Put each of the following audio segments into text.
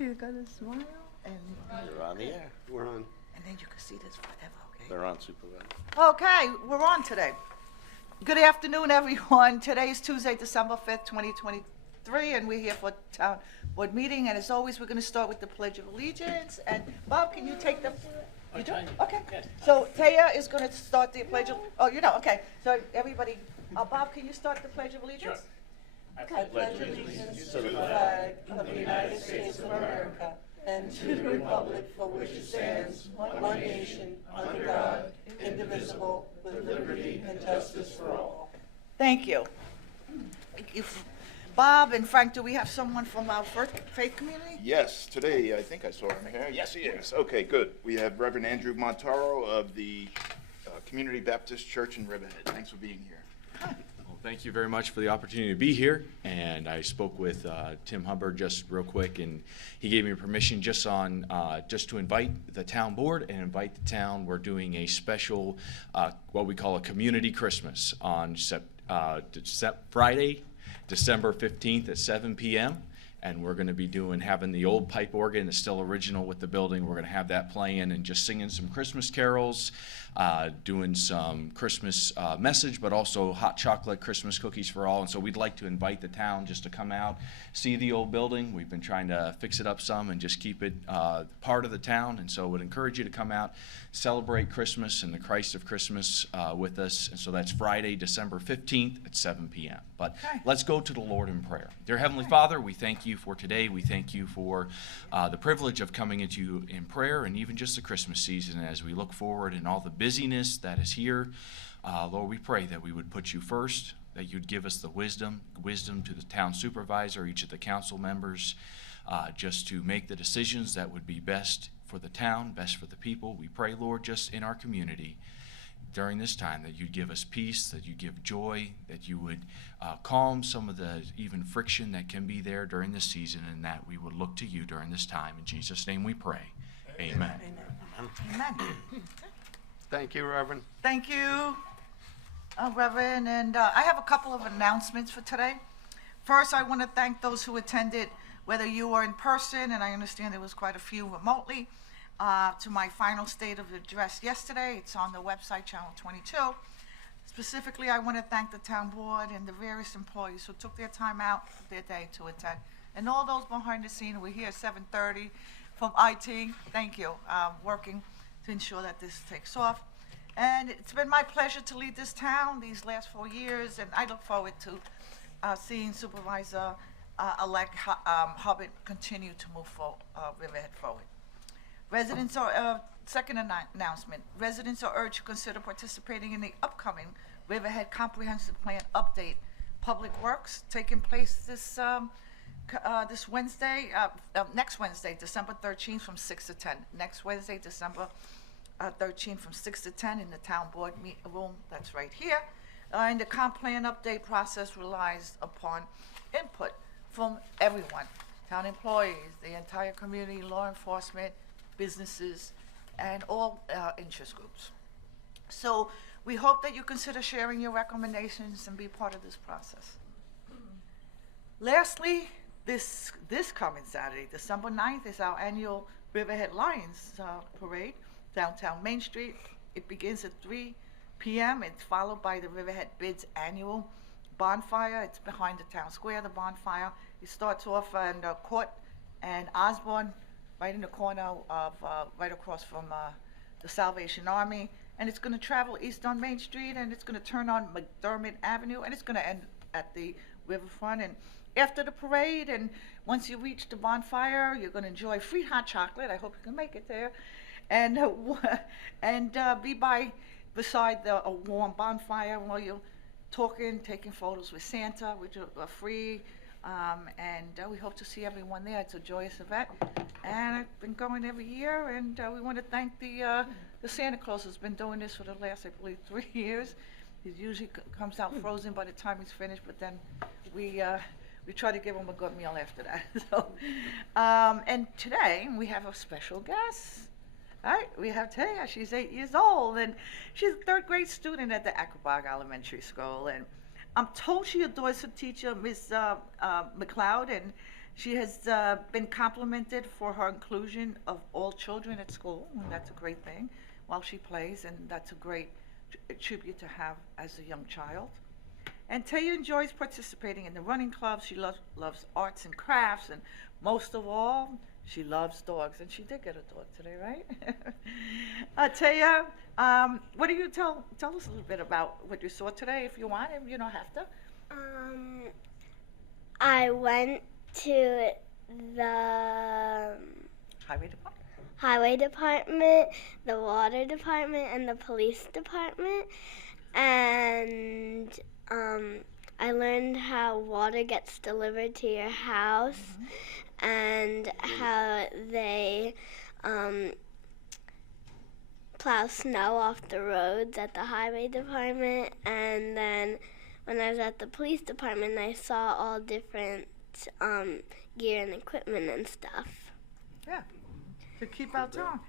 You gotta smile and They're on the air. We're on. then you can see this forever, okay? They're on, Supervisor. Okay, we're on today. Good afternoon, everyone. Today is Tuesday, December 5th, 2023, and we're here for town board meeting. And as always, we're going to start with the Pledge of Allegiance. And Bob, can you take the? You do? Okay. So Taya is going to start the Pledge of. Oh, you know. Okay. So everybody, Bob, can you start the Pledge of Allegiance? Sure. I pledge allegiance to the flag of the United States of America and to the republic for which it stands, one nation, under God, indivisible, with liberty and justice for all. Thank you. Bob and Frank, do we have someone from our faith community? Yes, today, I think I saw him here. Yes, he is. Okay, good. We have Reverend Andrew Montaro of the Community Baptist Church in Riverhead. Thanks for being here. Well, thank you very much for the opportunity to be here. And I spoke with Tim Hubbard just real quick, and he gave me permission just to invite the town board and invite the town. We're doing a special, what we call a community Christmas on Friday, December 15th at 7 p.m. And we're going to be having the old pipe organ that's still original with the building. We're going to have that playing and just singing some Christmas carols, doing some Christmas message, but also hot chocolate Christmas cookies for all. And so we'd like to invite the town just to come out, see the old building. We've been trying to fix it up some and just keep it part of the town. And so would encourage you to come out, celebrate Christmas and the Christ of Christmas with us. And so that's Friday, December 15th at 7 p.m. But let's go to the Lord in prayer. Dear Heavenly Father, we thank you for today. We thank you for the privilege of coming into you in prayer and even just the Christmas season as we look forward and all the busyness that is here. Lord, we pray that we would put you first, that you'd give us the wisdom to the town supervisor, each of the council members, just to make the decisions that would be best for the town, best for the people. We pray, Lord, just in our community during this time, that you'd give us peace, that you give joy, that you would calm some of the even friction that can be there during this season, and that we would look to you during this time. In Jesus' name we pray. Amen. Amen. Thank you, Reverend. Thank you, Reverend. And I have a couple of announcements for today. First, I want to thank those who attended, whether you were in person, and I understand there was quite a few remotely, to my final state of address yesterday. It's on the website, Channel 22. Specifically, I want to thank the town board and the various employees who took their time out of their day to attend. And all those behind the scene, we're here at 7:30 from IT. Thank you, working to ensure that this takes off. And it's been my pleasure to lead this town these last 4 years, and I look forward to seeing Supervisor elect Hubbard continue to move Riverhead forward. Residents are, second announcement, residents are urged to consider participating in the upcoming Riverhead Comprehensive Plan Update Public Works taking place this Wednesday, next Wednesday, December 13th from 6 to 10. Next Wednesday, December 13th from 6 to 10 in the town board room that's right here. And the comp plan update process relies upon input from everyone, town employees, the entire community, law enforcement, businesses, and all interest groups. So we hope that you consider sharing your recommendations and be part of this process. Lastly, this coming Saturday, December 9th, is our annual Riverhead Lions Parade, downtown Main Street. It begins at 3 p.m. It's followed by the Riverhead Bids annual bonfire. It's behind the town square, the bonfire. It starts off on Court and Osborne, right in the corner of, right across from the Salvation Army. And it's going to travel east on Main Street, and it's going to turn on McDermott Avenue, and it's going to end at the riverfront. And after the parade, and once you reach the bonfire, you're going to enjoy free hot chocolate. I hope you can make it there. And be beside a warm bonfire while you're talking, taking photos with Santa, which are free. And we hope to see everyone there. It's a joyous event, and I've been going every year, and we want to thank the Santa Claus who's been doing this for the last, I believe, 3 years. He usually comes out frozen by the time he's finished, but then we try to give him a good meal after that. So, and today we have a special guest. All right, we have Taya. She's 8 years old, and she's a third grade student at the Aquabog Elementary School, and I'm told she adores her teacher, Miss McLeod, and She has been complimented for her inclusion of all children at school, and that's a great thing while she plays, and that's a great tribute to have as a young child. And Taya enjoys participating in the running club. She loves arts and crafts, and most of all, she loves dogs. And she did get a dog today, right? Taya, what do you tell us a little bit about what you saw today, if you want, and you don't have to. I went to the Highway department. highway department, the water department, and the police department. And I learned how water gets delivered to your house and how they plow snow off the roads at the highway department. And then when I was at the police department, I saw all different gear and equipment and stuff. Yeah, to keep our town.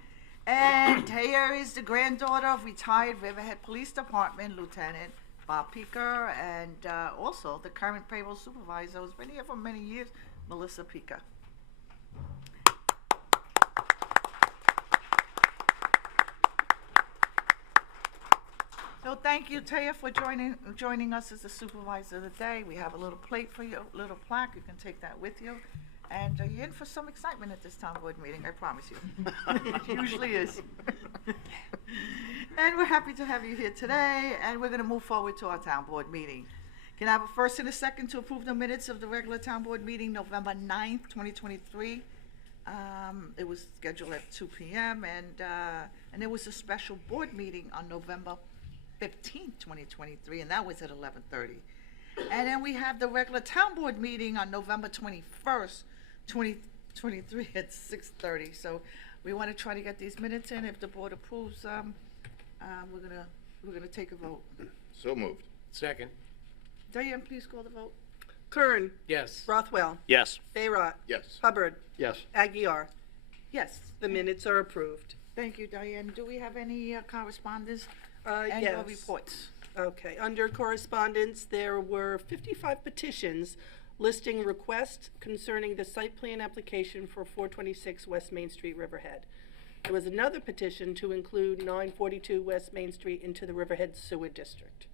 And Taya is the granddaughter of retired Riverhead Police Department Lieutenant Bob Pica, and also the current payroll supervisor who's been here for many years, Melissa Pica. So thank you, Taya, for joining us as the supervisor of the day. We have a little plate for you, a little plaque. You can take that with you. And you're in for some excitement at this town board meeting, I promise you. It usually is. And we're happy to have you here today, and we're going to move forward to our town board meeting. Can I have a first and a second to approve the minutes of the regular town board meeting, November 9th, 2023? It was scheduled at 2 p.m., and there was a special board meeting on November 15th, 2023, and that was at 11:30. And then we have the regular town board meeting on November 21st, 2023 at 6:30. So we want to try to get these minutes in. If the board approves, we're gonna take a vote. So moved. Second. Diane, please call the vote. Kern, Yes. Rothwell, Yes. Bayrock, Yes. Hubbard, Yes. Aguirre. Yes. The minutes are approved. Thank you, Diane. Do we have any correspondence and Yes. reports? Okay, under correspondence, there were 55 petitions listing requests concerning the site plan application for 426 West Main Street, Riverhead. There was another petition to include 942 West Main Street into the Riverhead Sewer District.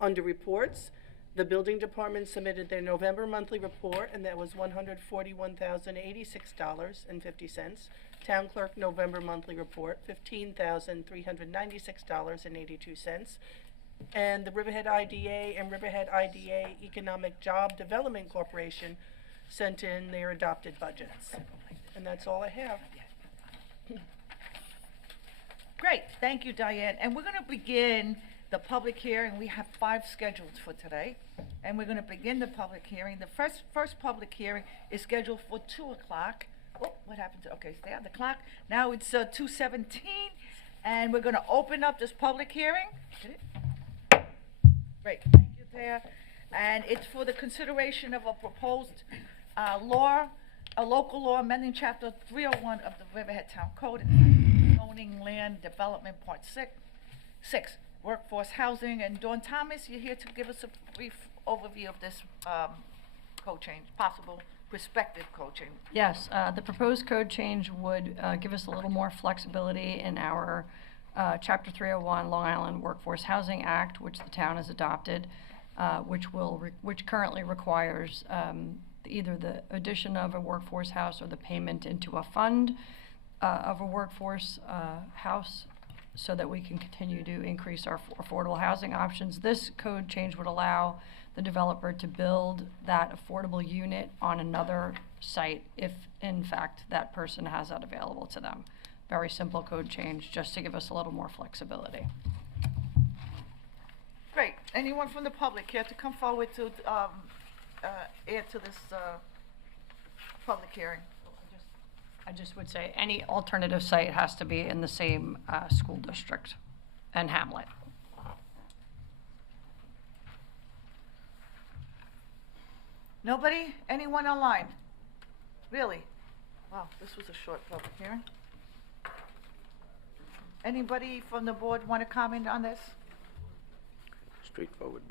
Under reports, the building department submitted their November monthly report, and that was $141,086.50. Town clerk November monthly report, $15,396.82. And the Riverhead IDA and Riverhead IDA Economic Job Development Corporation sent in their adopted budgets. And that's all I have. Great, thank you, Diane. And we're going to begin the public hearing. We have 5 scheduled for today, and we're going to begin the public hearing. The first public hearing is scheduled for 2 o'clock. Oh, what happened to, okay, stay on the clock. Now it's 2:17, and we're going to open up this public hearing. Did it? Great, thank you, Taya. And it's for the consideration of a proposed law, a local law amending Chapter 301 of the Riverhead Town Code, entitled Zoning Land Development Part 6, Workforce Housing. And Dawn Thomas, you're here to give us a brief overview of this code change, possible prospective code change. Yes, the proposed code change would give us a little more flexibility in our Chapter 301 Long Island Workforce Housing Act, which the town has adopted, which currently requires either the addition of a workforce house or the payment into a fund of a workforce house, so that we can continue to increase our affordable housing options. This code change would allow the developer to build that affordable unit on another site if, in fact, that person has that available to them. Very simple code change, just to give us a little more flexibility. Great. Anyone from the public care to come forward to add to this public hearing? I just would say any alternative site has to be in the same school district and hamlet. Nobody? Anyone online? Really? Wow, this was a short public hearing. Anybody from the board want to comment on this? Straightforward.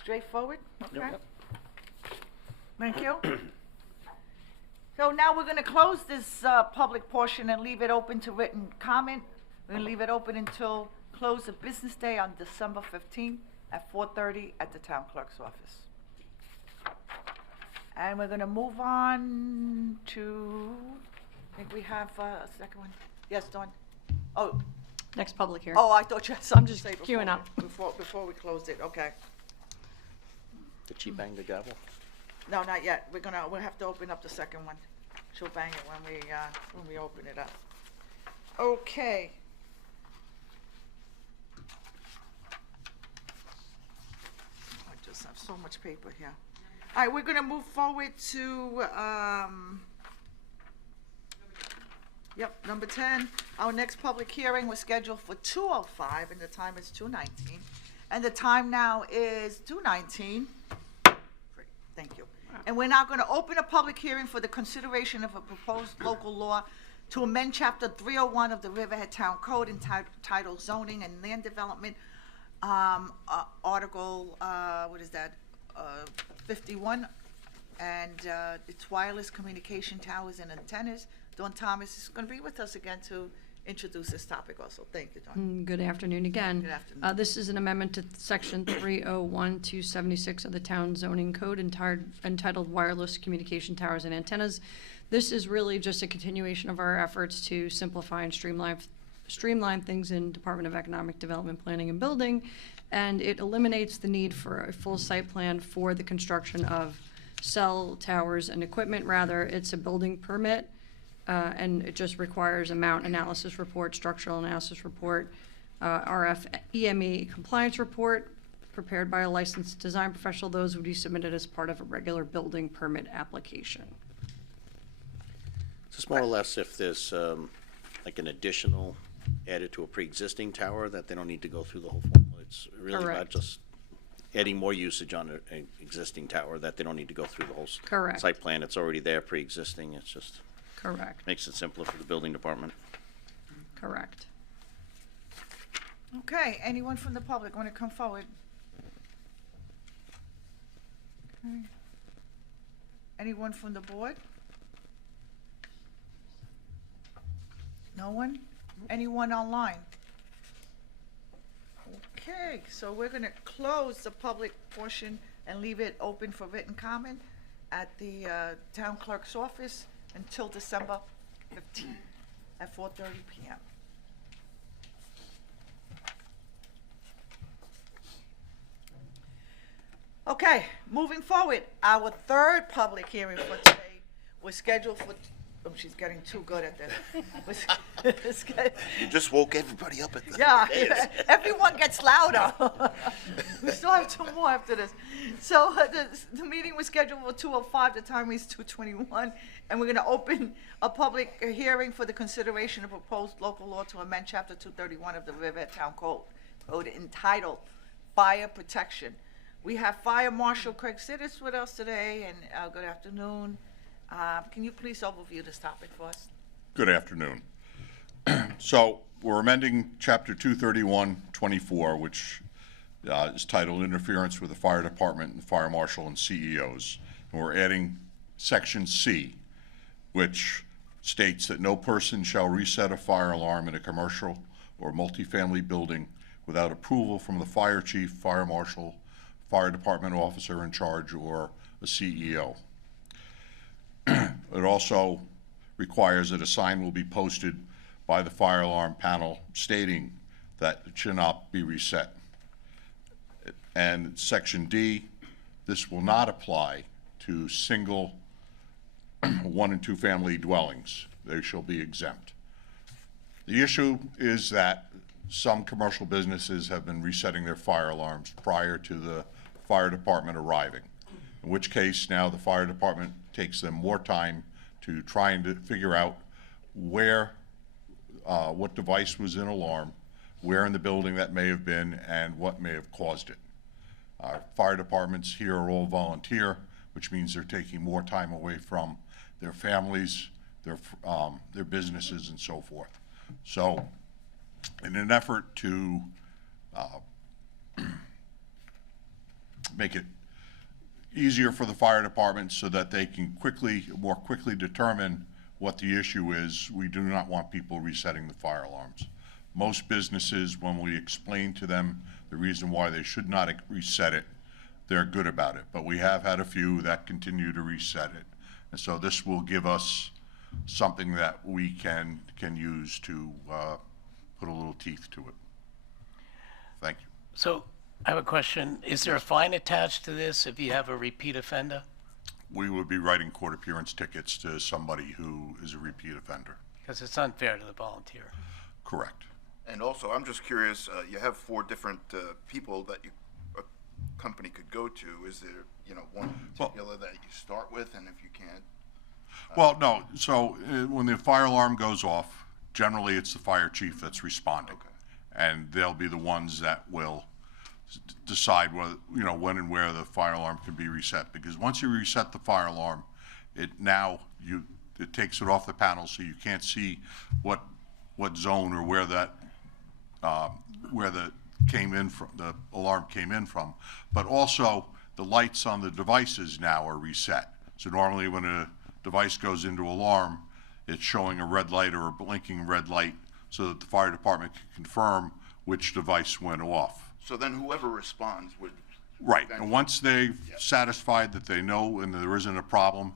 Straightforward? Okay. Yep. Thank you. So now we're gonna close this, public portion and leave it open to written comment. We're gonna leave it open until close of business day on December 15th at 4:30 at the town clerk's office. And we're gonna move on to, I think we have a second one. Yes, Dawn? Oh, Next public hearing. oh, I thought you had something to just say before. queuing up. Before we closed it, okay. Did she bang the gavel? No, not yet. We'll have to open up the second one. She'll bang it when we open it up. Okay. I just have so much paper here. All right, we're gonna move forward to, number 10. Our next public hearing was scheduled for 2:05 and the time is 2:19. And the time now is 2:19. Great, thank you. And we're now gonna open a public hearing for the consideration of a proposed local law to amend chapter 301 of the Riverhead Town Code entitled Zoning and Land Development, article, 51, and it's wireless communication towers and antennas. Dawn Thomas is gonna be with us again to introduce this topic also. Thank you, Dawn. Good afternoon again. Good afternoon. This is an amendment to section 301-276 of the town zoning code entitled Wireless Communication Towers and Antennas. This is really just a continuation of our efforts to simplify and streamline things in Department of Economic Development, Planning and Building, and it eliminates the need for a full site plan for the construction of cell towers and equipment. Rather, it's a building permit, and it just requires a mount analysis report, structural analysis report, RF EME compliance report prepared by a licensed design professional. Those would be submitted as part of a regular building permit application. Is this more or less if there's like an additional added to a pre-existing tower that they don't need to go through the whole form? It's really about Correct. just adding more usage on an existing tower that they don't need to go through the whole Correct. site plan. It's already there, pre-existing. It's just Correct, makes it simpler for the building department. correct. Okay, anyone from the public wanna come forward? Okay. Anyone from the board? No one? Anyone online? Okay, so we're gonna close the public portion and leave it open for written comment at the town clerk's office until December 15th at 4:30 PM. Okay, moving forward, our third public hearing for today was scheduled for, oh, she's getting too good at this. You just woke everybody up at the. Yeah, everyone gets louder. We still have two more after this. So the meeting was scheduled for 2:05, the time is 2:21, and we're gonna open a public hearing for the consideration of proposed local law to amend chapter 231 of the Riverhead Town Code entitled Fire Protection. We have Fire Marshal Craig Sidis with us today, and good afternoon. Can you please overview this topic for us? Good afternoon. So we're amending Chapter 231-24, which is titled Interference with the Fire Department and the Fire Marshal and CEOs. And we're adding Section C, which states that no person shall reset a fire alarm in a commercial or multifamily building without approval from the fire chief, fire marshal, fire department officer in charge, or a CEO. It also requires that a sign will be posted by the fire alarm panel stating that it should not be reset. And Section D, this will not apply to single one and two family dwellings. They shall be exempt. The issue is that some commercial businesses have been resetting their fire alarms prior to the fire department arriving, in which case now the fire department takes them more time to trying to figure out where, what device was in alarm, where in the building that may have been, and what may have caused it. Our fire departments here are all volunteer, which means they're taking more time away from their families, their businesses, and so forth. So, in an effort to make it, easier for the fire department so that they can more quickly determine what the issue is. We do not want people resetting the fire alarms. Most businesses, when we explain to them the reason why they should not reset it, they're good about it. But we have had a few that continue to reset it. And so this will give us something that we can use to put a little teeth to it. Thank you. So I have a question. Is there a fine attached to this if you have a repeat offender? We would be writing court appearance tickets to somebody who is a repeat offender. Because it's unfair to the volunteer. Correct. And also, I'm just curious, you have 4 different people that a company could go to. Is there, one in particular that you start with, and if you can't? Well, no, so when the fire alarm goes off, generally it's the fire chief that's responding. Okay. And they'll be the ones that will decide whether, when and where the fire alarm can be reset. Because once you reset the fire alarm, it takes it off the panel, so you can't see what zone or where the alarm came in from. But also, the lights on the devices now are reset. So normally when a device goes into alarm, it's showing a red light or a blinking red light so that the fire department can confirm which device went off. So then whoever responds would. Right, and once they've satisfied that they know and there isn't a problem,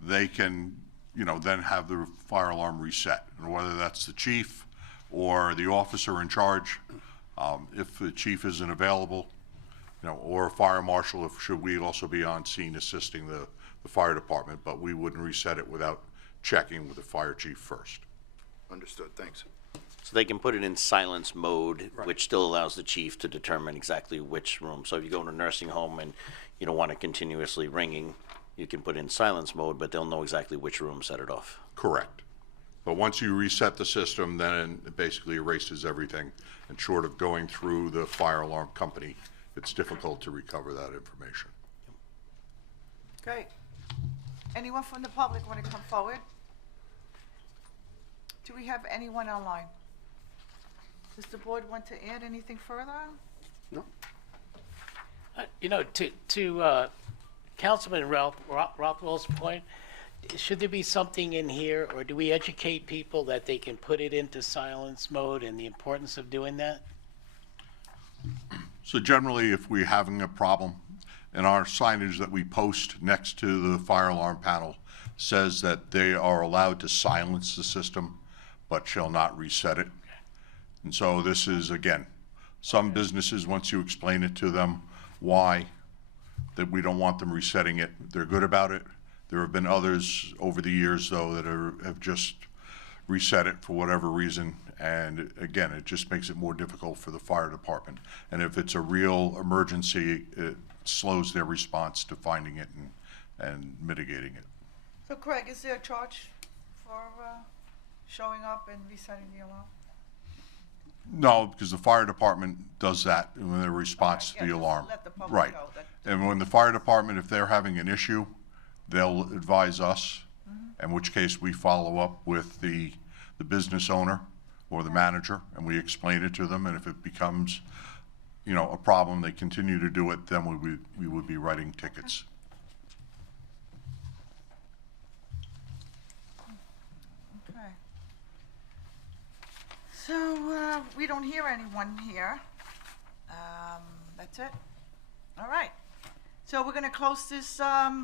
they can, then have the fire alarm reset. And whether that's the chief or the officer in charge, if the chief isn't available, or a fire marshal, should we also be on scene assisting the fire department, but we wouldn't reset it without checking with the fire chief first. Understood, thanks. So they can put it in silence mode, which still allows the chief to determine exactly which room. So if you go in a nursing home and you don't want it continuously ringing, you can put it in silence mode, but they'll know exactly which room set it off. Correct. But once you reset the system, then it basically erases everything. And short of going through the fire alarm company, it's difficult to recover that information. Great. Anyone from the public want to come forward? Do we have anyone online? Does the board want to add anything further? No? To Councilman Rothwell's point, should there be something in here, or do we educate people that they can put it into silence mode and the importance of doing that? So generally, if we're having a problem, and our signage that we post next to the fire alarm panel says that they are allowed to silence the system, but shall not reset it. And so this is, again, some businesses, once you explain it to them why, that we don't want them resetting it, they're good about it. There have been others over the years, though, that have just reset it for whatever reason. And again, it just makes it more difficult for the fire department. And if it's a real emergency, it slows their response to finding it and mitigating it. So Craig, is there a charge for showing up and resetting the alarm? No, because the fire department does that in their response to the just alarm. let the public Right. know that- And when the fire department, if they're having an issue, they'll advise us, in which case we follow up with the business owner or the manager, and we explain it to them, and if it becomes, a problem, they continue to do it, then we would be writing tickets. Okay. So, we don't hear anyone here. That's it? All right. So we're gonna close this,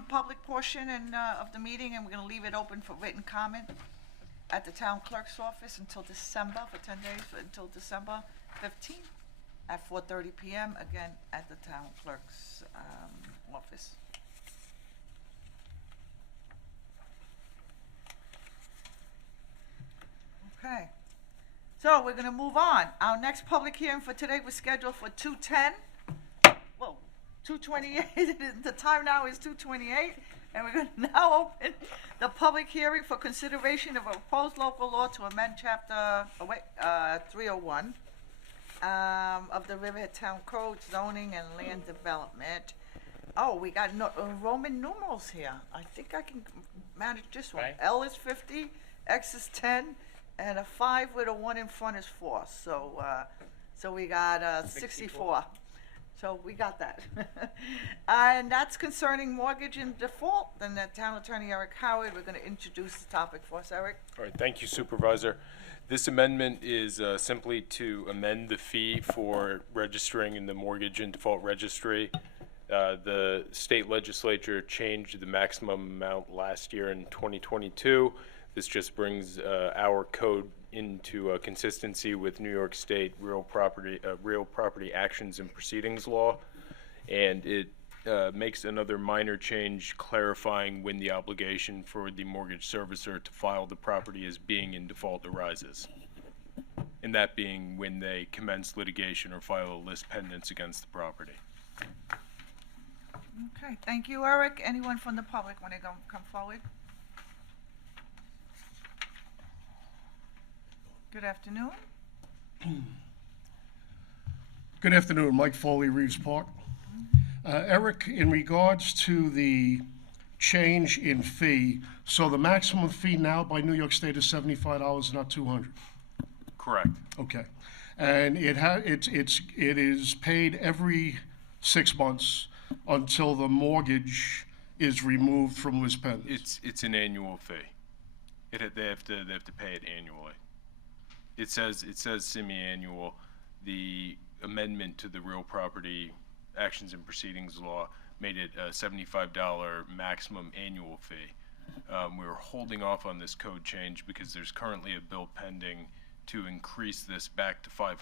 public portion of the meeting, and we're gonna leave it open for written comment at the town clerk's office until December, for 10 days, until December 15th at 4:30 PM, again, at the town clerk's, office. Okay. So we're gonna move on. Our next public hearing for today was scheduled for 2:10. Whoa, 2:28. The time now is 2:28, and we're gonna now open the public hearing for consideration of a proposed local law to amend chapter 301 of the Riverhead Town Code, zoning and land development. Oh, we got Roman numerals here. I think I can manage this one. Right. L is 50, X is 10, and a 5 with a 1 in front is 4. So we got 64. So we got that. And that's concerning mortgage in default. Then the town attorney, Eric Howard, we're going to introduce the topic for us, Eric. All right, thank you, Supervisor. This amendment is simply to amend the fee for registering in the mortgage in default registry. The state legislature changed the maximum amount last year in 2022. This just brings our code into consistency with New York State real property actions and proceedings law, and it makes another minor change clarifying when the obligation for the mortgage servicer to file the property as being in default arises, and that being when they commence litigation or file a list pendants against the property. Okay, thank you, Eric. Anyone from the public want to come forward? Good afternoon. Good afternoon, Mike Foley, Reeves Park. Eric, in regards to the change in fee, so the maximum fee now by New York State is $75, not $200. Correct. Okay, and it is paid every 6 months until the mortgage is removed from Liz Pendants. It's an annual fee. They have to pay it annually. It says semi-annual. The amendment to the real property actions and proceedings law made it a $75 maximum annual fee. We were holding off on this code change because there's currently a bill pending to increase this back to $500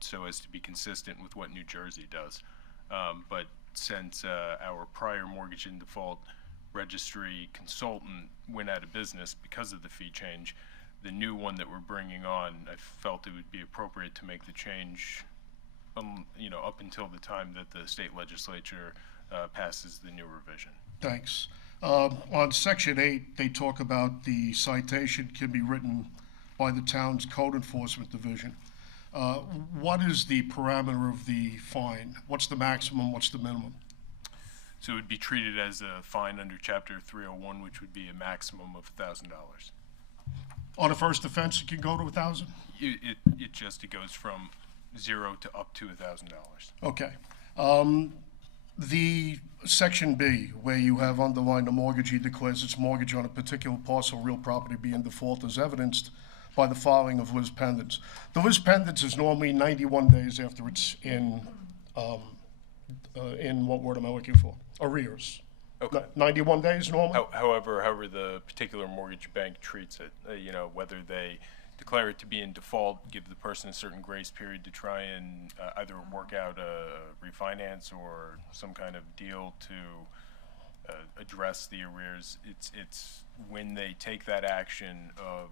so as to be consistent with what New Jersey does. But since our prior mortgage in default registry consultant went out of business because of the fee change, the new one that we're bringing on, I felt it would be appropriate to make the change, up until the time that the state legislature passes the new revision. Thanks. On Section 8, they talk about the citation can be written by the town's code enforcement division. What is the parameter of the fine? What's the maximum? What's the minimum? So it would be treated as a fine under Chapter 301, which would be a maximum of $1,000. On a first offense, it can go to $1,000? It goes from 0 to up to $1,000. Okay. The Section B, where you have underlined the mortgagee declares its mortgage on a particular parcel of real property be in default as evidenced by the filing of Liz Pendants. The Liz Pendants is normally 91 days after it's in what word am I looking for? Arrears. Okay. 91 days normally? However, the particular mortgage bank treats it, whether they declare it to be in default, give the person a certain grace period to try and either work out a refinance or some kind of deal to address the arrears. It's when they take that action of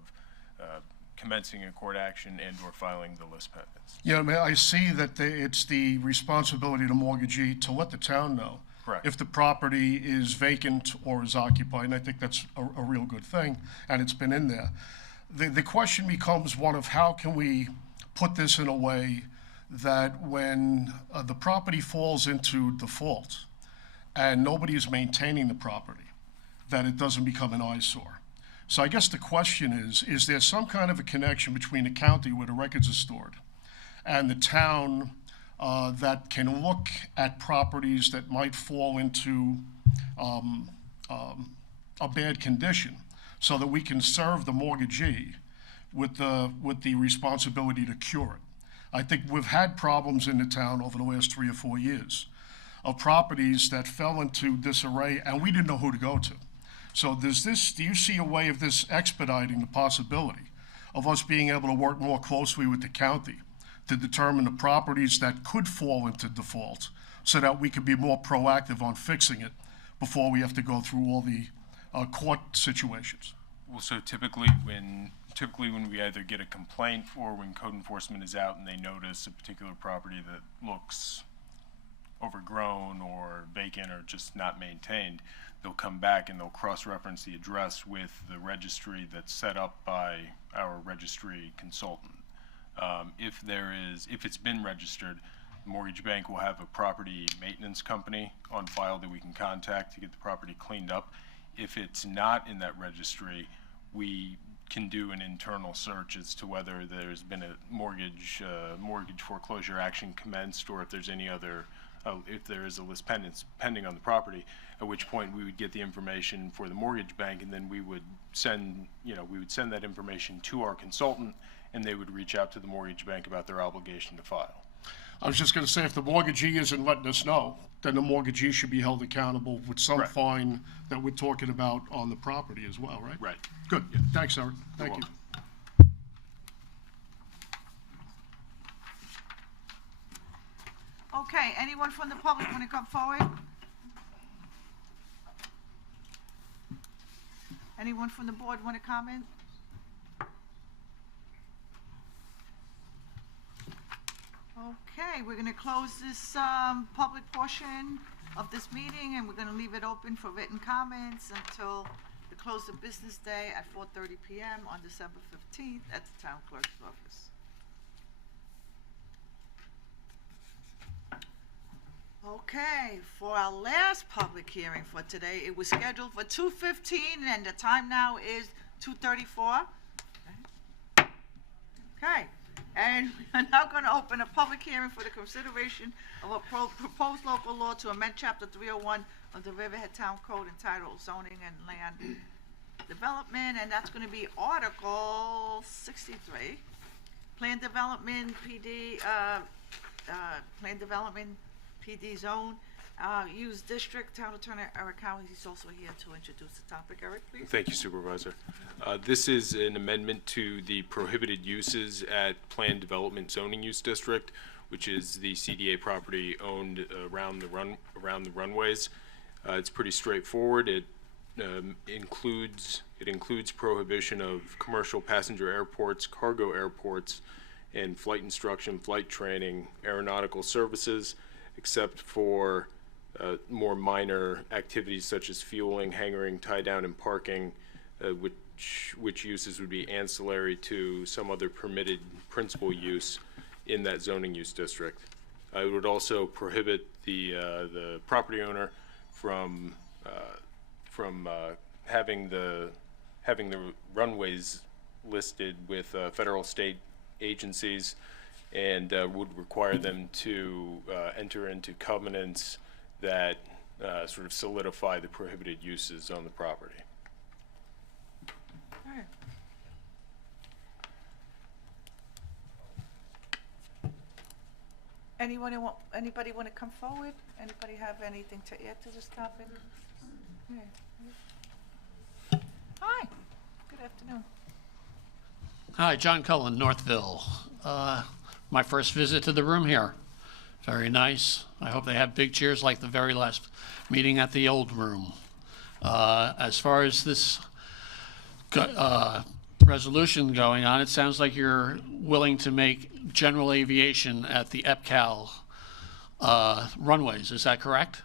commencing a court action and or filing the list pendants. Yeah, I see that it's the responsibility of the mortgagee to let the town know. Correct. If the property is vacant or is occupied, and I think that's a real good thing, and it's been in there. The question becomes one of how can we put this in a way that when the property falls into default and nobody is maintaining the property, that it doesn't become an eyesore. So I guess the question is there some kind of a connection between the county where the records are stored and the town that can look at properties that might fall into a bad condition so that we can serve the mortgagee with the responsibility to cure it? I think we've had problems in the town over the last 3 or 4 years of properties that fell into disarray and we didn't know who to go to. So do you see a way of this expediting the possibility of us being able to work more closely with the county to determine the properties that could fall into default so that we could be more proactive on fixing it before we have to go through all the court situations? Well, so typically when we either get a complaint or when code enforcement is out and they notice a particular property that looks overgrown or vacant or just not maintained, they'll come back and they'll cross-reference the address with the registry that's set up by our registry consultant. If it's been registered, the mortgage bank will have a property maintenance company on file that we can contact to get the property cleaned up. If it's not in that registry, we can do an internal search as to whether there's been a mortgage foreclosure action commenced or if there's any other if there is a list pending on the property, at which point we would get the information for the mortgage bank, and then we would send that information to our consultant, and they would reach out to the mortgage bank about their obligation to file. I was just gonna say, if the mortgagee isn't letting us know, then the mortgagee should be held accountable with some Right. fine that we're talking about on the property as well, right? Right. Good, thanks, Eric, thank you. welcome. Okay, anyone from the public want to come forward? Anyone from the board want to comment? Okay, we're going to close this public portion of this meeting, and we're going to leave it open for written comments until the close of business day at 4:30 p.m. on December 15th at the town clerk's office. Okay, for our last public hearing for today, it was scheduled for 2:15, and the time now is 2:34. Okay, and we're now going to open a public hearing for the consideration of a proposed local law to amend Chapter 301 of the Riverhead Town Code entitled Zoning and Land Development, and that's going to be Article 63, Plan Development PD, Plan Development PD Zone, Use District. Town Attorney Eric Howard, he's also here to introduce the topic. Eric, please. Thank you, Supervisor. This is an amendment to the prohibited uses at Planned Development Zoning Use District, which is the CDA property owned around the runways. It's pretty straightforward. It includes prohibition of commercial passenger airports, cargo airports, and flight instruction, flight training, aeronautical services, except for more minor activities such as fueling, hangaring, tie down, and parking, which uses would be ancillary to some other permitted principal use in that zoning use district. It would also prohibit the property owner from having the runways listed with federal, state agencies, and would require them to enter into covenants that sort of solidify the prohibited uses on the property. All right. Anybody want to come forward? Anybody have anything to add to this topic? Yeah. Hi, good afternoon. Hi, John Cullen, Northville. My first visit to the room here. Very nice. I hope they have big chairs like the very last meeting at the old room. As far as this resolution going on, it sounds like you're willing to make general aviation at the EPCAL runways. Is that correct?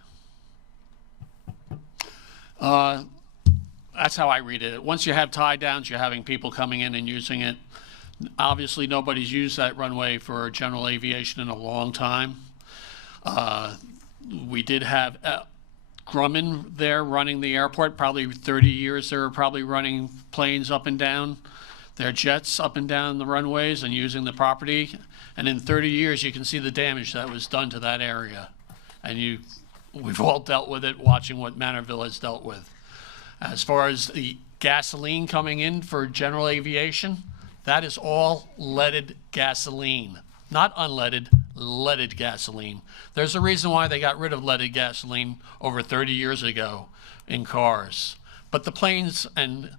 That's how I read it. Once you have tie downs, you're having people coming in and using it. Obviously, nobody's used that runway for general aviation in a long time. We did have Grumman there running the airport. Probably 30 years they were probably running planes up and down, their jets up and down the runways and using the property. And in 30 years, you can see the damage that was done to that area. And we've all dealt with it, watching what Manorville has dealt with. As far as the gasoline coming in for general aviation, that is all leaded gasoline, not unleaded, leaded gasoline. There's a reason why they got rid of leaded gasoline over 30 years ago in cars. But the planes and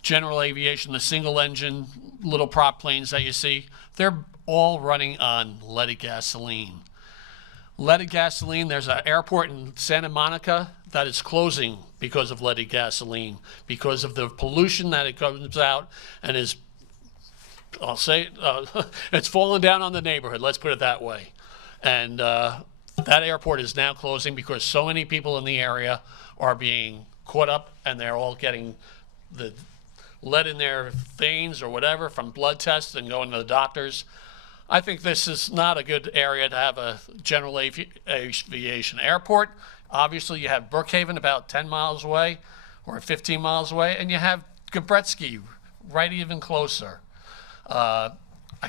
general aviation, the single engine little prop planes that you see, they're all running on leaded gasoline. Leaded gasoline, there's an airport in Santa Monica that is closing because of leaded gasoline, because of the pollution that it comes out and is, I'll say, it's fallen down on the neighborhood, let's put it that way. And that airport is now closing because so many people in the area are being caught up and they're all getting the lead in their veins or whatever from blood tests and going to the doctors. I think this is not a good area to have a general aviation airport. Obviously, you have Brookhaven about 10 miles away or 15 miles away, and you have Gobretsky right even closer. I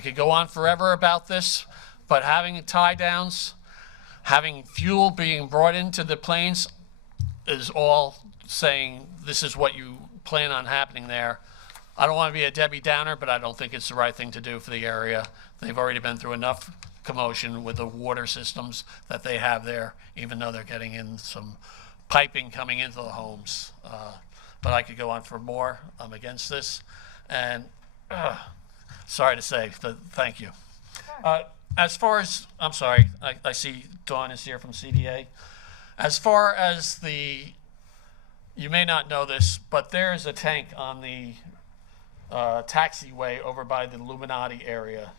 could go on forever about this, but having tie downs, having fuel being brought into the planes is all saying this is what you plan on happening there. I don't want to be a Debbie Downer, but I don't think it's the right thing to do for the area. They've already been through enough commotion with the water systems that they have there, even though they're getting in some piping coming into the homes. But I could go on for more. I'm against this. And sorry to say, but thank you. As far as, I'm sorry, I see Dawn is here from CDA. As far as you may not know this, but there is a tank on the taxiway over by the Illuminati area,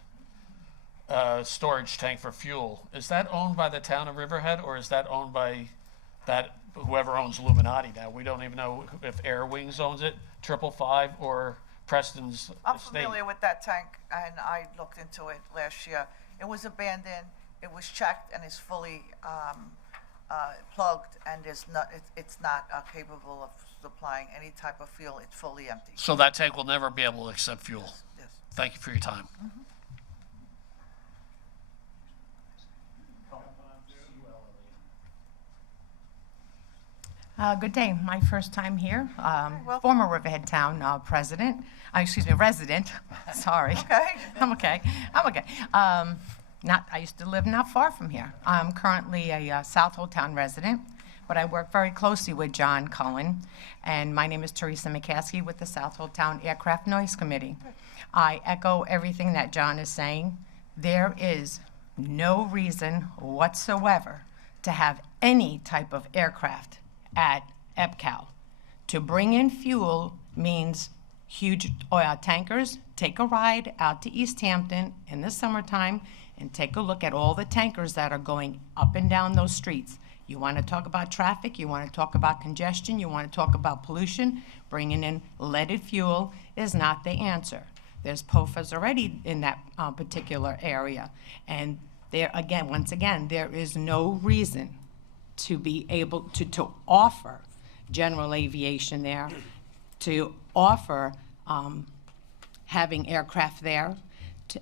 storage tank for fuel. Is that owned by the town of Riverhead, or is that owned by whoever owns Illuminati now? We don't even know if Air Wings owns it, 555, or Preston's I'm estate. familiar with that tank, and I looked into it last year. It was abandoned, it was checked, and it's fully plugged, and it's not capable of supplying any type of fuel. It's fully empty. So that tank will never be able to accept fuel. Yes. Thank you for your time. Good day. My first time here. Former Riverhead Town resident. Sorry. Okay. I'm okay. I used to live not far from here. I'm currently a Southold Town resident, but I work very closely with John Cullen, and my name is Teresa McCaskey with the Southold Town Aircraft Noise Committee. I echo everything that John is saying. There is no reason whatsoever to have any type of aircraft at EPCAL. To bring in fuel means huge oil tankers. Take a ride out to East Hampton in the summertime and take a look at all the tankers that are going up and down those streets. You want to talk about traffic, you want to talk about congestion, you want to talk about pollution, bringing in leaded fuel is not the answer. There's POFAs already in that particular area. And there, again, once again, there is no reason to be able to offer general aviation there, to offer having aircraft there,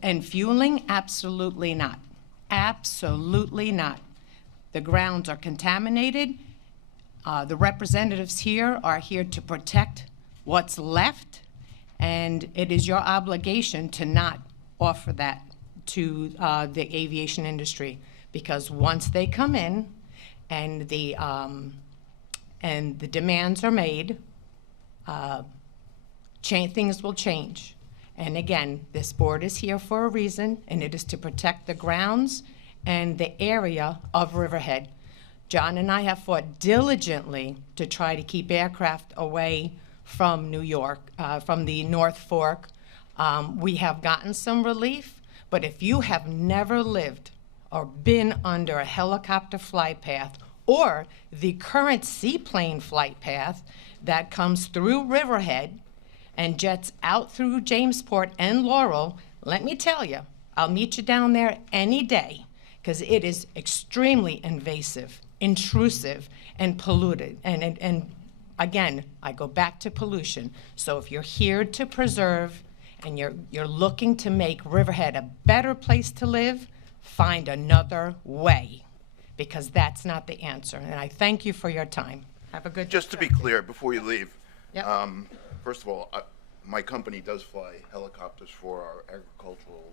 and fueling, absolutely not. Absolutely not. The grounds are contaminated. The representatives here are here to protect what's left, and it is your obligation to not offer that to the aviation industry, because once they come in and the demands are made, things will change. And again, this board is here for a reason, and it is to protect the grounds and the area of Riverhead. John and I have fought diligently to try to keep aircraft away from New York, from the North Fork. We have gotten some relief, but if you have never lived or been under a helicopter flight path or the current seaplane flight path that comes through Riverhead and jets out through Jamesport and Laurel, let me tell you, I'll meet you down there any day, because it is extremely invasive, intrusive, and polluted. And again, I go back to pollution. So if you're here to preserve and you're looking to make Riverhead a better place to live, find another way, because that's not the answer. And I thank you for your time. Have a good Just to be clear, before you leave, Yep. first of all, my company does fly helicopters for our agricultural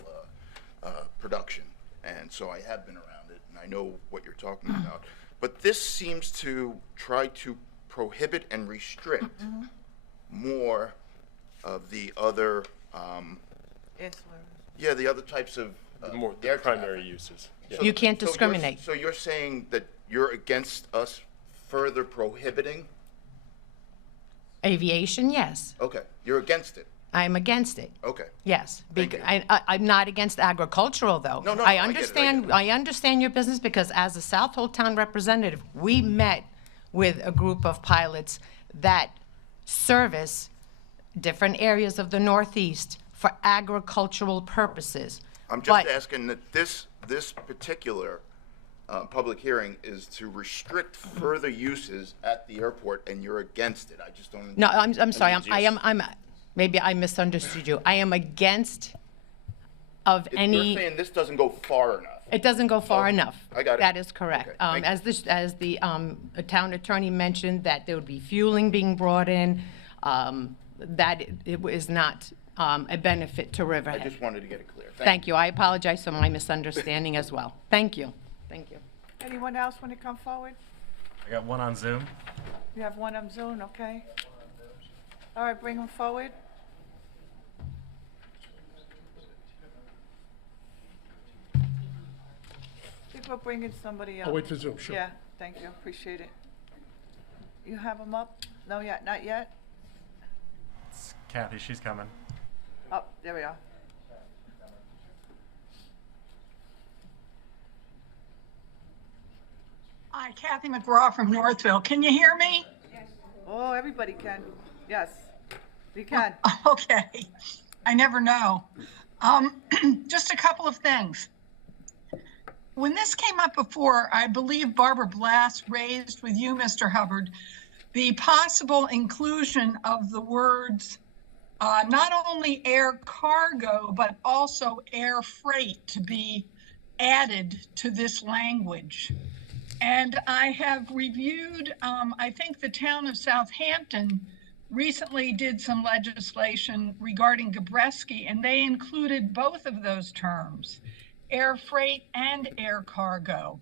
production, and so I have been around it, and I know what you're talking about. But this seems to try to prohibit and restrict more of the other, the other types of The primary uses. Yeah. You can't discriminate. So you're saying that you're against us further prohibiting? Aviation, yes. Okay, you're against it. I'm against it. Okay. Yes. Thank you. I'm not against agricultural, though. No, I I get it. I understand your business, because as a Southold Town representative, we met with a group of pilots that service different areas of the Northeast for agricultural purposes. I'm just But- asking that this particular public hearing is to restrict further uses at the airport, and you're against it. I just don't. No, I'm sorry. mean, Maybe I misunderstood you. I am against of any. You're saying this doesn't go far enough. It doesn't go far enough. I got it. That is correct. Okay, thank you. As the town attorney mentioned, that there would be fueling being brought in, that it is not a benefit to I Riverhead. just wanted to get it clear. Thank you. I apologize for my misunderstanding as well. Thank you. Thank you. Anyone else want to come forward? I got one on Zoom. You have one on Zoom, okay? All right, bring them forward. People bringing somebody up. I'll wait for Zoom, sure. Yeah, thank you, appreciate it. You have them up? No, yet, not yet? It's Kathy, she's coming. Oh, there we are. Hi, Kathy McGraw from Northville. Can you hear me? Oh, everybody can. Yes, we can. Okay. I never know. Just a couple of things. When this came up before, I believe Barbara Blass raised with you, Mr. Hubbard, the possible inclusion of the words not only air cargo, but also air freight to be added to this language. And I have reviewed, I think the town of Southampton recently did some legislation regarding Gabreski, and they included both of those terms, air freight and air cargo.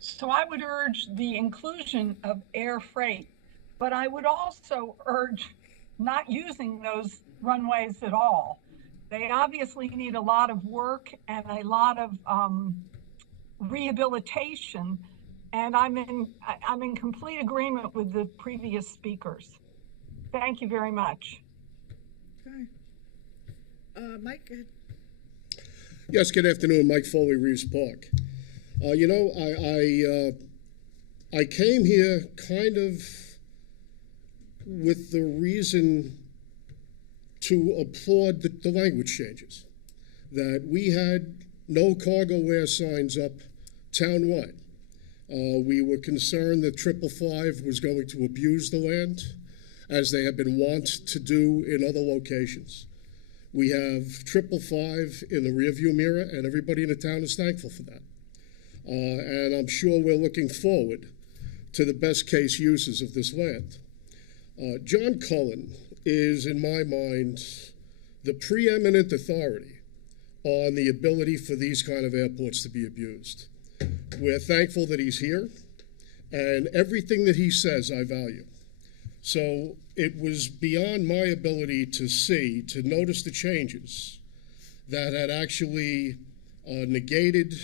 So I would urge the inclusion of air freight, but I would also urge not using those runways at all. They obviously need a lot of work and a lot of rehabilitation, and I'm in complete agreement with the previous speakers. Thank you very much. Okay. Mike, go ahead. Yes, good afternoon, Mike Foley, Reeves Park. You know, I came here kind of with the reason to applaud the language changes, that we had no cargo air signs up townwide. We were concerned that 555 was going to abuse the land, as they have been wont to do in other locations. We have 555 in the rearview mirror, and everybody in the town is thankful for that. And I'm sure we're looking forward to the best case uses of this land. John Cullen is, in my mind, the preeminent authority on the ability for these kind of airports to be abused. We're thankful that he's here, and everything that he says I value. So it was beyond my ability to notice the changes that had actually negated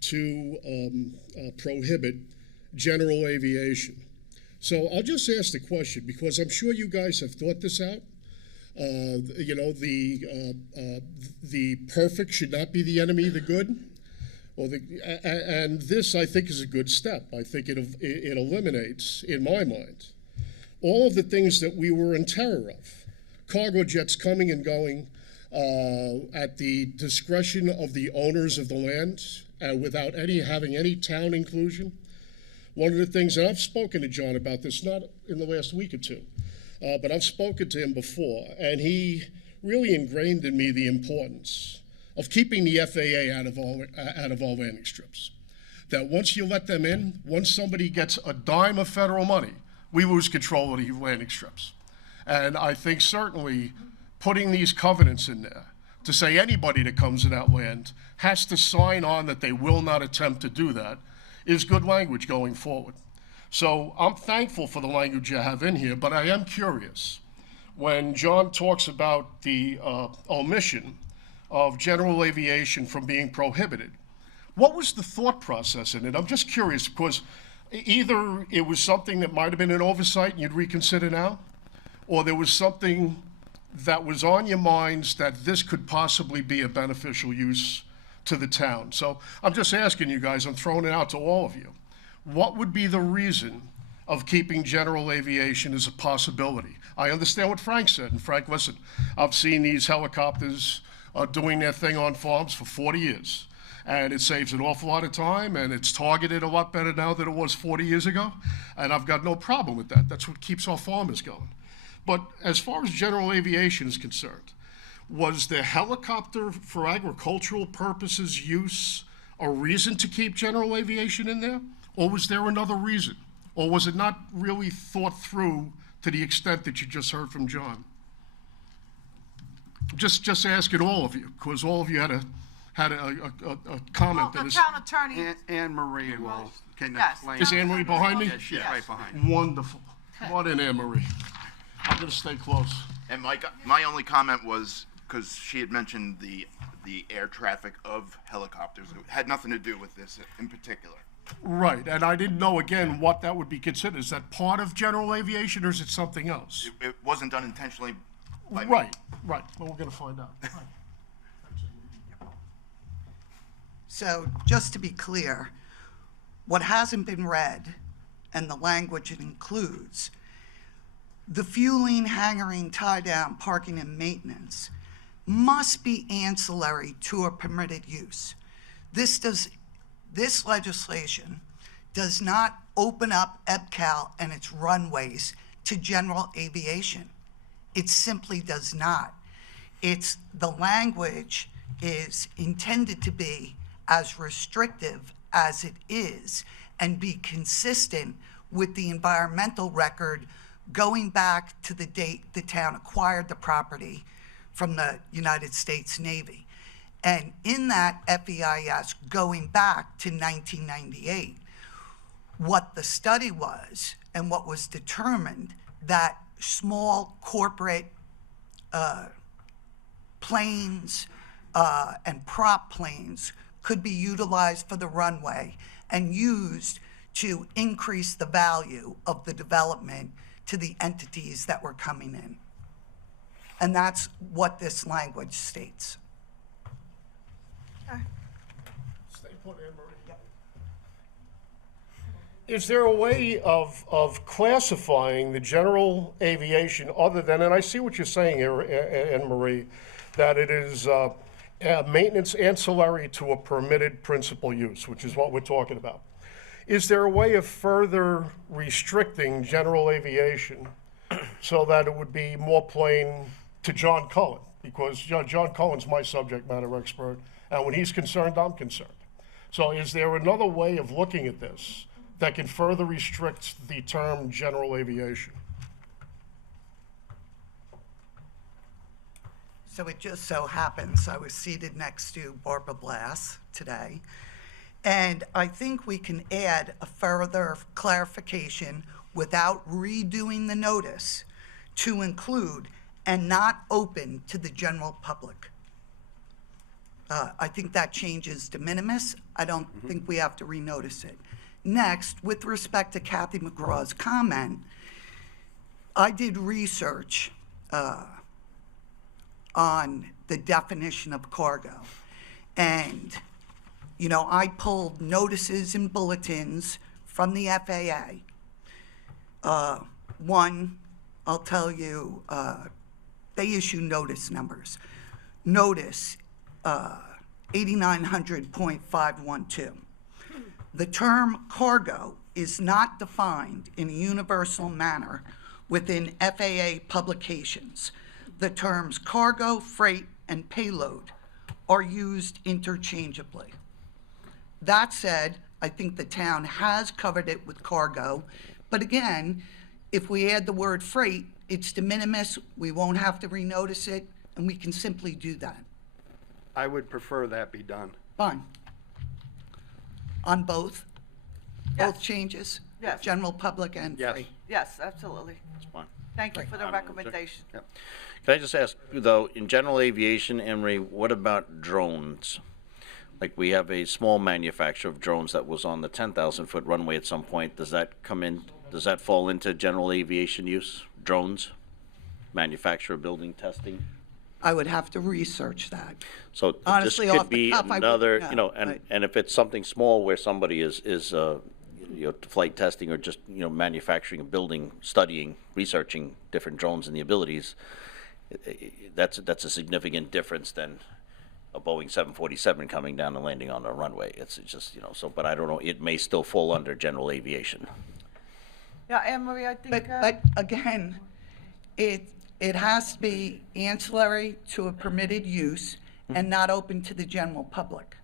to prohibit general aviation. So I'll just ask the question, because I'm sure you guys have thought this out. You know, the perfect should not be the enemy of the good. And this, I think, is a good step. I think it eliminates, in my mind, all of the things that we were in terror of. Cargo jets coming and going at the discretion of the owners of the land without having any town inclusion. One of the things, and I've spoken to John about this, not in the last week or two, but I've spoken to him before, and he really ingrained in me the importance of keeping the FAA out of all landing strips. That once you let them in, once somebody gets a dime of federal money, we lose control of the landing strips. And I think certainly putting these covenants in there to say anybody that comes in that land has to sign on that they will not attempt to do that is good language going forward. So I'm thankful for the language you have in here, but I am curious. When John talks about the omission of general aviation from being prohibited, what was the thought process in it? I'm just curious, because either it was something that might have been an oversight and you'd reconsider now, or there was something that was on your minds that this could possibly be a beneficial use to the town. So I'm just asking you guys, I'm throwing it out to all of you. What would be the reason of keeping general aviation as a possibility? I understand what Frank said, and Frank, listen, I've seen these helicopters doing their thing on farms for 40 years. And it saves an awful lot of time, and it's targeted a lot better now than it was 40 years ago. And I've got no problem with that. That's what keeps our farmers going. But as far as general aviation is concerned, was the helicopter for agricultural purposes use a reason to keep general aviation in there? Or was there another reason? Or was it not really thought through to the extent that you just heard from John? Just asking all of you, because all of you had a comment that The is. town attorney, Anne Marie can Yes. explain. Is Anne Marie behind me? Yeah, she's right behind you. Wonderful. Come on in, Anne Marie. I'm gonna stay close. And my only comment was, because she had mentioned the air traffic of helicopters, it had nothing to do with this in particular. Right, and I didn't know, again, what that would be considered. Is that part of general aviation, or is it something else? It wasn't done intentionally by me. Right, well, we're gonna find out. So, just to be clear, what hasn't been read, and the language it includes, the fueling, hangaring, tie-down, parking, and maintenance must be ancillary to a permitted use. This legislation does not open up EBCAL and its runways to general aviation. It simply does not. The language is intended to be as restrictive as it is and be consistent with the environmental record going back to the date the town acquired the property from the United States Navy. And in that FEIS going back to 1998, what the study was and what was determined that small corporate planes and prop planes could be utilized for the runway and used to increase the value of the development to the entities that were coming in. And that's what this language states. Stay put, Anne Marie. Is there a way of classifying the general aviation other than, and I see what you're saying here, Anne Marie, that it is maintenance ancillary to a permitted principal use, which is what we're talking about. Is there a way of further restricting general aviation so that it would be more plain to John Cullen? Because John Cullen's my subject matter expert, and when he's concerned, I'm concerned. So is there another way of looking at this that can further restrict the term general aviation? So it just so happens I was seated next to Barbara Blass today, and I think we can add a further clarification without redoing the notice to include and not open to the general public. I think that changes de minimis. I don't think we have to renotice it. Next, with respect to Kathy McGraw's comment, I did research on the definition of cargo. And, I pulled notices and bulletins from the FAA. One, I'll tell you, they issue notice numbers. Notice 8900.512. The term cargo is not defined in a universal manner within FAA publications. The terms cargo, freight, and payload are used interchangeably. That said, I think the town has covered it with cargo, but again, if we add the word freight, it's de minimis, we won't have to renotice it, and we can simply do that. I would prefer that be done. Fine. On both? Yes. Both changes? Yes. General public and Yes. free? yes, absolutely. That's fine. Thank you for the recommendation. Yep. Can I just ask, though, in general aviation, Emery, what about drones? Like, we have a small manufacturer of drones that was on the 10,000-foot runway at some point. Does that come in, does that fall into general aviation use? Drones? Manufacturer, building, testing? I would have to research that. So this Honestly, could off the be cuff, I another, wouldn't know, but- and if it's something small where somebody is flight testing or just, manufacturing a building, studying, researching different drones and the abilities, that's a significant difference than a Boeing 747 coming down and landing on a runway. It's just, but I don't know, it may still fall under general aviation. Yeah, Anne Marie, I think. But again, it has to be ancillary to a permitted use and not open to the general public.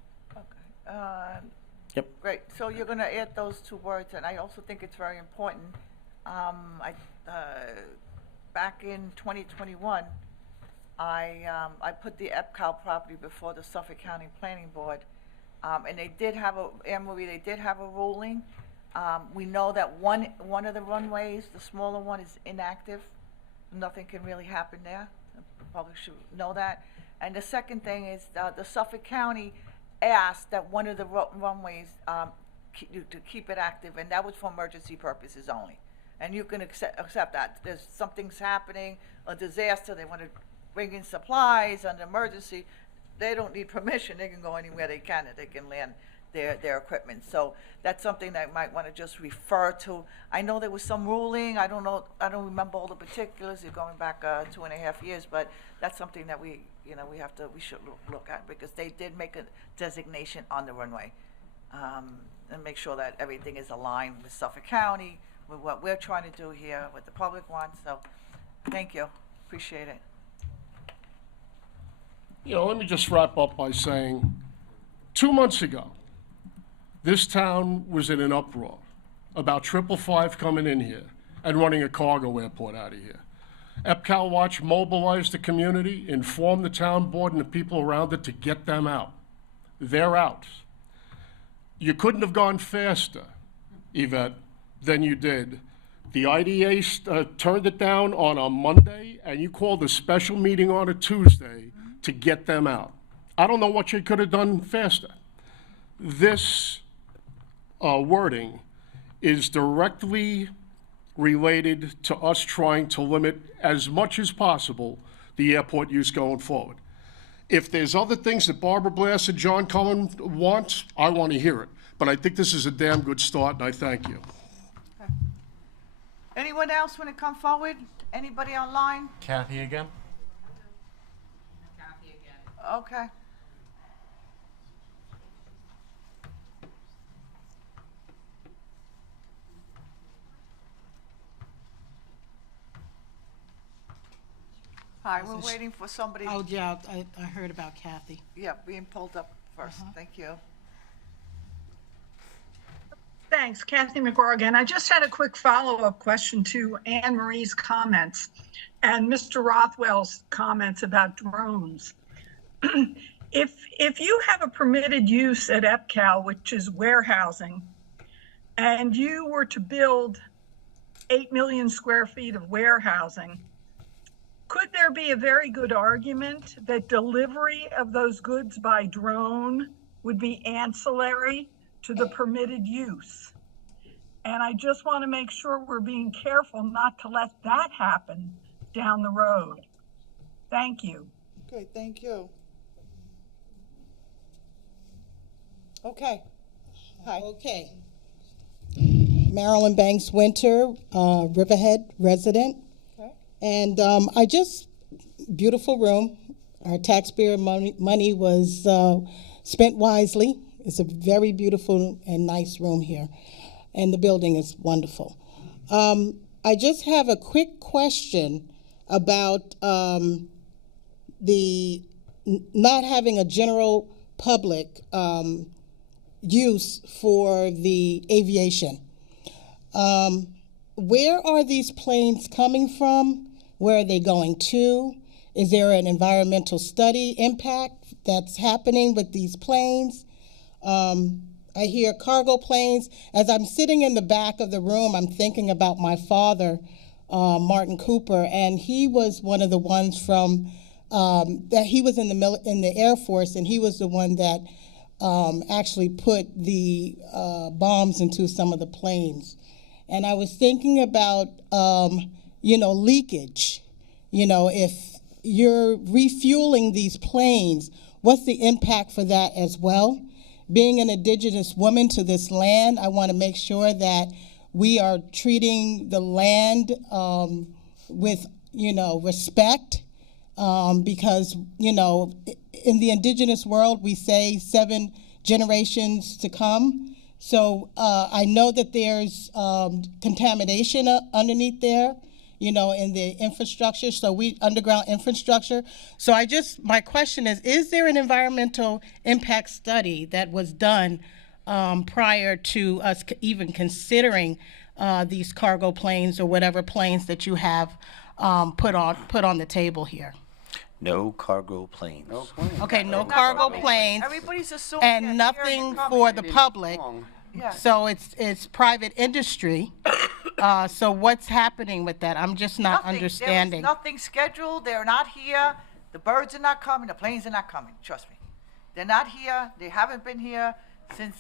Yep. Great. So you're going to add those two words, and I also think it's very important. Back in 2021, I put the EPCAL property before the Suffolk County Planning Board, and they did have Anne Marie, they did have a ruling. We know that one of the runways, the smaller one, is inactive. Nothing can really happen there. The public should know that. And the second thing is the Suffolk County asked that one of the runways to keep it active, and that was for emergency purposes only. And you can accept that. There's something's happening, a disaster, they want to bring in supplies, an emergency. They don't need permission. They can go anywhere they can, and they can land their equipment. So that's something that I might want to just refer to. I know there was some ruling. I don't know. I don't remember all the particulars. You're going back 2.5 years, but that's something that we should look at, because they did make a designation on the runway, and make sure that everything is aligned with Suffolk County, with what we're trying to do here, what the public wants. So, thank you. Appreciate it. Let me just wrap up by saying, 2 months ago, this town was in an uproar about 555 coming in here and running a cargo airport out of here. EPCAL Watch mobilized the community, informed the town board and the people around it to get them out. They're out. You couldn't have gone faster, Yvette, than you did. The IDA turned it down on a Monday, and you called a special meeting on a Tuesday to get them out. I don't know what you could have done faster. This wording is directly related to us trying to limit as much as possible the airport use going forward. If there's other things that Barbara Blass and John Cullen want, I want to hear it. But I think this is a damn good start, and I thank you. Okay. Anyone else want to come forward? Anybody online? Kathy again? Okay. Hi, we're waiting for somebody. Oh, yeah, I heard about Kathy. Yeah, being pulled up first. Thank you. Thanks, Kathy McGraw again. I just had a quick follow-up question to Anne Marie's comments and Mr. Rothwell's comments about drones. If you have a permitted use at EPCAL, which is warehousing, and you were to build 8 million square feet of warehousing, could there be a very good argument that delivery of those goods by drone would be ancillary to the permitted use? And I just want to make sure we're being careful not to let that happen down the road. Thank you. Okay, thank you. Okay. Hi. Okay. Marilyn Banks Winter, Riverhead resident. Okay. And beautiful room. Our taxpayer money was spent wisely. It's a very beautiful and nice room here. And the building is wonderful. I just have a quick question about the not having a general public use for the aviation. Where are these planes coming from? Where are they going to? Is there an environmental study impact that's happening with these planes? I hear cargo planes. As I'm sitting in the back of the room, I'm thinking about my father, Martin Cooper, and he was one of the ones from that he was in the Air Force, and he was the one that actually put the bombs into some of the planes. And I was thinking about leakage. If you're refueling these planes, what's the impact for that as well? Being an indigenous woman to this land, I want to make sure that we are treating the land with, respect, because, in the indigenous world, we say 7 generations to come. So I know that there's contamination underneath there, you know, in the infrastructure, underground infrastructure. So my question is there an environmental impact study that was done prior to us even considering these cargo planes or whatever planes that you have put on the table here? No cargo planes. Okay, no cargo planes. Everybody's assuming And that nothing here they're for coming. the public. Yeah. So it's private industry. So what's happening with that? I'm just not understanding. There is nothing scheduled. They're not here. The birds are not coming. The planes are not coming. Trust me. They're not here. They haven't been here since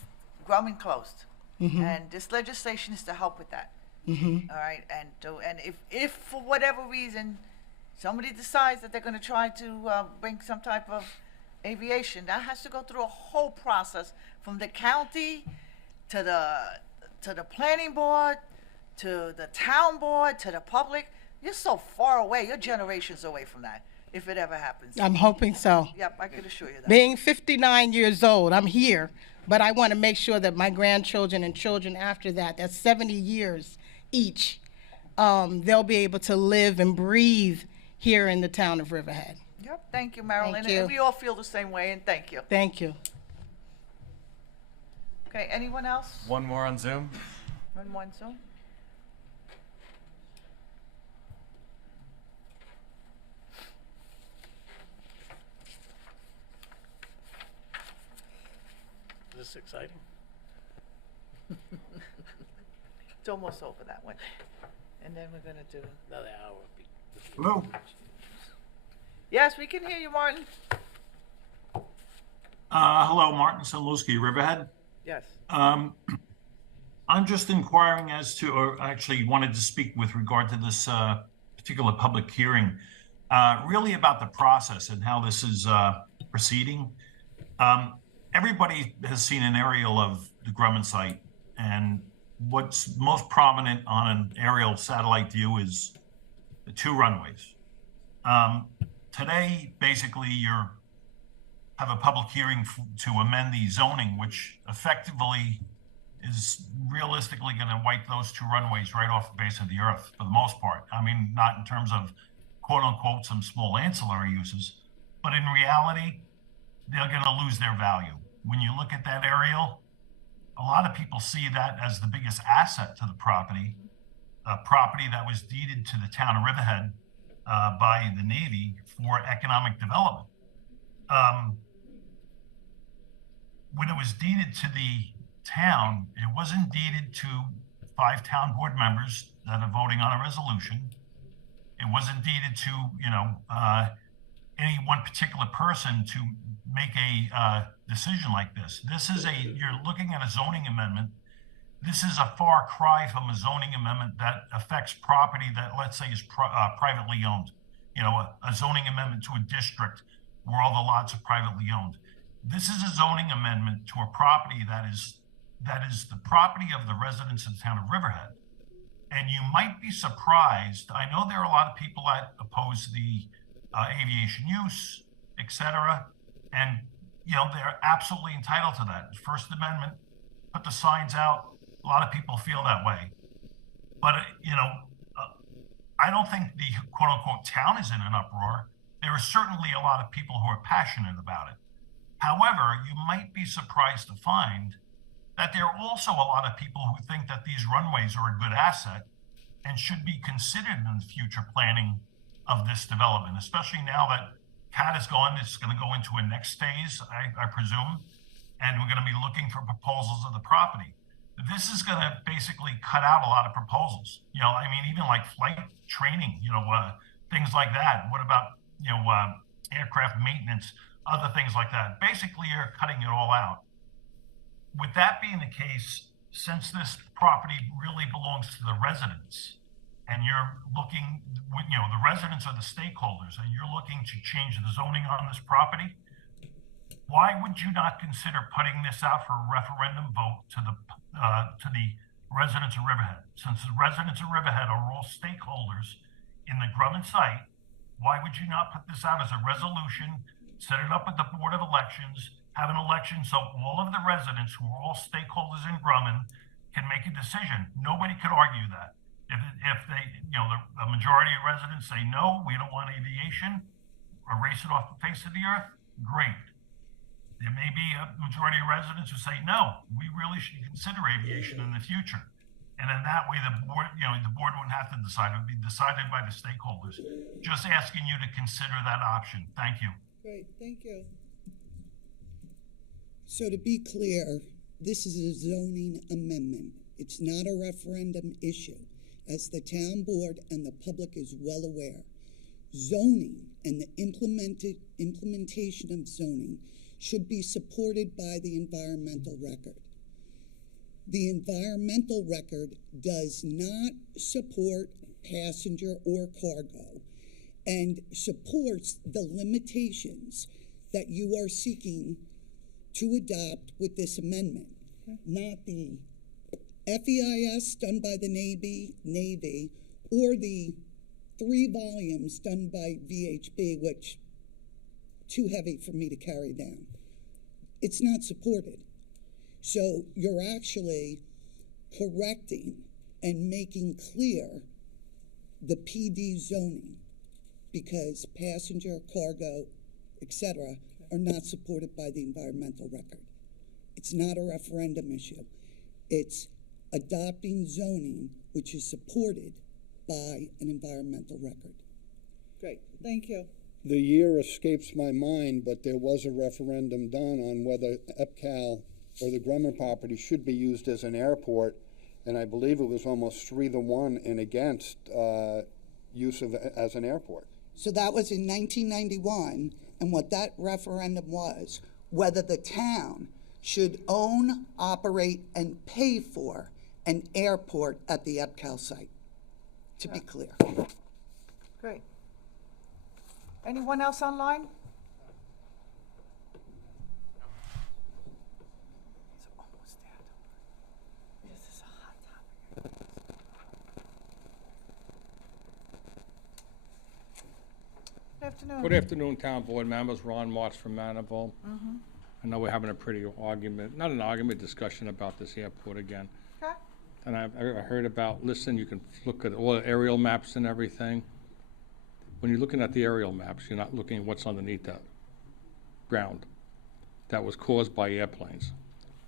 Grumman closed. And this legislation is to help with that. All right. And if for whatever reason somebody decides that they're going to try to bring some type of aviation, that has to go through a whole process from the county to the planning board, to the town board, to the public. You're so far away. You're generations away from that, if it ever happens. I'm hoping so. Yep, I can assure you that. Being 59 years old, I'm here, but I want to make sure that my grandchildren and children after that, that's 70 years each, they'll be able to live and breathe here in the town of Riverhead. Yep, thank you, Marilyn. Thank you. And we all feel the same way, and thank you. Thank you. Okay, anyone else? One more on Zoom. One Zoom? Is this exciting? It's almost over, that one. And then we're going to do... Another hour. Hello? Yes, we can hear you, Martin. Hello, Martin Sunlewski, Riverhead. Yes. I'm just inquiring as to, or actually wanted to speak with regard to this particular public hearing, really about the process and how this is proceeding. Everybody has seen an aerial of the Grumman site, and what's most prominent on an aerial satellite view is the two runways. Today, basically, you have a public hearing to amend the zoning, which effectively is realistically going to wipe those two runways right off the face of the earth for the most part. I mean, not in terms of quote unquote some small ancillary uses, but in reality, they're going to lose their value. When you look at that aerial, a lot of people see that as the biggest asset to the property, a property that was deeded to the town of Riverhead by the Navy for economic development. When it was deeded to the town, it wasn't deeded to 5 town board members that are voting on a resolution. It wasn't deeded to, any one particular person to make a decision like this. You're looking at a zoning amendment. This is a far cry from a zoning amendment that affects property that, let's say, is privately owned. A zoning amendment to a district where all the lots are privately owned. This is a zoning amendment to a property that is the property of the residents of the town of Riverhead. And you might be surprised. I know there are a lot of people that oppose the aviation use, etc. And, they're absolutely entitled to that. First Amendment, put the signs out. A lot of people feel that way. But, I don't think the quote unquote town is in an uproar. There are certainly a lot of people who are passionate about it. However, you might be surprised to find that there are also a lot of people who think that these runways are a good asset and should be considered in the future planning of this development, especially now that CAT is gone. It's going to go into a next phase, I presume, and we're going to be looking for proposals of the property. This is going to basically cut out a lot of proposals. Even like flight training, things like that. What about, aircraft maintenance, other things like that? Basically, you're cutting it all out. With that being the case, since this property really belongs to the residents, and you're looking, the residents are the stakeholders, and you're looking to change the zoning on this property, why would you not consider putting this out for a referendum vote to the residents of Riverhead? Since the residents of Riverhead are all stakeholders in the Grumman site, why would you not put this out as a resolution, set it up with the Board of Elections, have an election so all of the residents who are all stakeholders in Grumman can make a decision? Nobody could argue that. If they, the majority of residents say, no, we don't want aviation, erase it off the face of the earth, great. There may be a majority of residents who say, no, we really should consider aviation in the future. And in that way, the board wouldn't have to decide. It would be decided by the stakeholders. Just asking you to consider that option. Thank you. Great, thank you. So to be clear, this is a zoning amendment. It's not a referendum issue. As the town board and the public is well aware, zoning and the implementation of zoning should be supported by the environmental record. The environmental record does not support passenger or cargo and supports the limitations that you are seeking to adopt with this amendment, not the FEIS done by the Navy or the 3 volumes done by VHB, which too heavy for me to carry down. It's not supported. So you're actually correcting and making clear the PD zoning because passenger, cargo, etc. are not supported by the environmental record. It's not a referendum issue. It's adopting zoning which is supported by an environmental record. Great, thank you. The year escapes my mind, but there was a referendum done on whether EPCAL or the Grumman property should be used as an airport, and I believe it was almost 3-1 and against use of as an airport. So that was in 1991, and what that referendum was, whether the town should own, operate, and pay for an airport at the EPCAL site, to be clear. Great. Anyone else online? Good afternoon. Good afternoon, Town Board members. Ron Martz from Manorville. I know we're having a pretty argument, not an argument, discussion about this airport again. Okay. And I heard about, listen, you can look at all the aerial maps and everything. When you're looking at the aerial maps, you're not looking at what's underneath that ground that was caused by airplanes.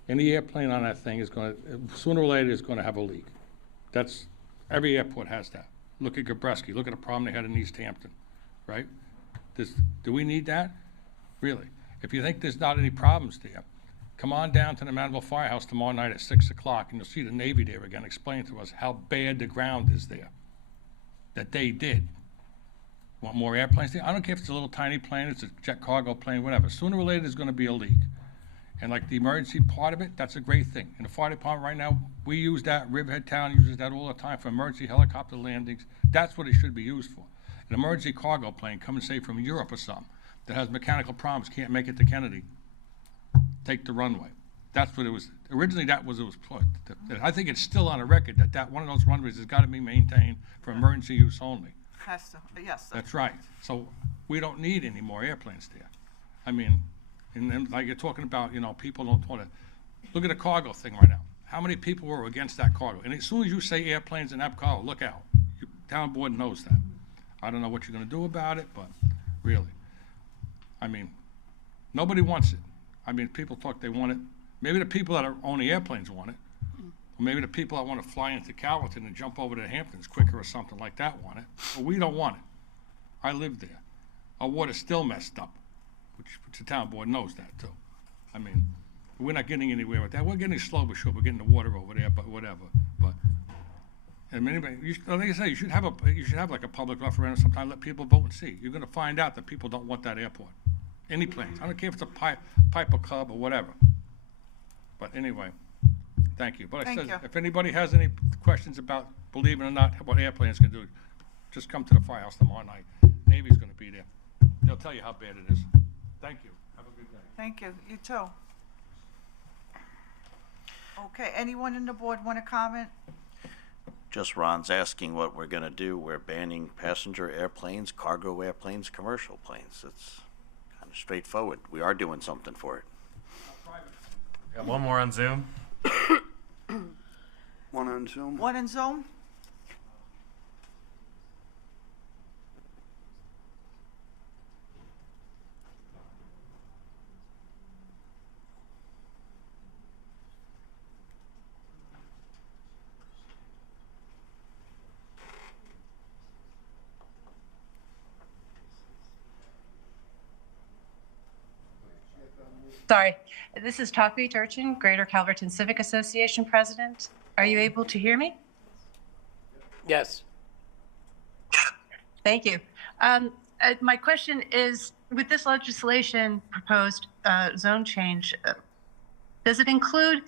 Any airplane on that thing is going to, sooner or later, is going to have a leak. That's, every airport has that. Look at Gabreski, look at the problem they had in East Hampton, right? Do we need that? Really? If you think there's not any problems there, come on down to the Manorville Firehouse tomorrow night at 6 o'clock and you'll see the Navy there again explain to us how bad the ground is there, that they did. Want more airplanes there? I don't care if it's a little tiny plane, it's a jet cargo plane, whatever. Sooner or later, there's gonna be a leak. And like the emergency part of it, that's a great thing. In the fire department right now, we use that, Riverhead Town uses that all the time for emergency helicopter landings. That's what it should be used for. An emergency cargo plane coming, say, from Europe or something, that has mechanical problems, can't make it to Kennedy, take the runway. That's what it was. Originally, that was, it was put. I think it's still on a record that one of those runways has gotta be maintained for emergency use only. Has to, yes. That's right. So we don't need any more airplanes there. I mean, and then like you're talking about, people don't want to, look at the cargo thing right now. How many people were against that cargo? And as soon as you say airplanes and EPCAL, look out. Town board knows that. I don't know what you're going to do about it, but really. I mean, nobody wants it. I mean, people talk they want it. Maybe the people that own the airplanes want it. Or maybe the people that want to fly into Calverton and jump over to the Hamptons quicker or something like that want it. But we don't want it. I live there. Our water's still messed up, which the town board knows that too. I mean, we're not getting anywhere with that. We're getting slow but sure. We're getting the water over there, but whatever. But and anybody, like I say, you should have like a public referendum sometime. Let people vote and see. You're going to find out that people don't want that airport. Any planes. I don't care if it's a Piper Cub or whatever. But anyway, thank you. But I said, if anybody has any questions about, believe it or not, what airplanes can do, just come to the firehouse tomorrow night. Navy's going to be there. They'll tell you how bad it is. Thank you. Have a good day. Thank you. You too. Okay, anyone in the board want to comment? Just Ron's asking what we're gonna do. We're banning passenger airplanes, cargo airplanes, commercial planes. It's kind of straightforward. We are doing something for it. Got one more on Zoom. One on Zoom. One in Zoom? Sorry, this is Takvi Turchin, Greater Calverton Civic Association President. Are you able to hear me? Yes. Thank you. My question is, with this legislation proposed zone change, does it include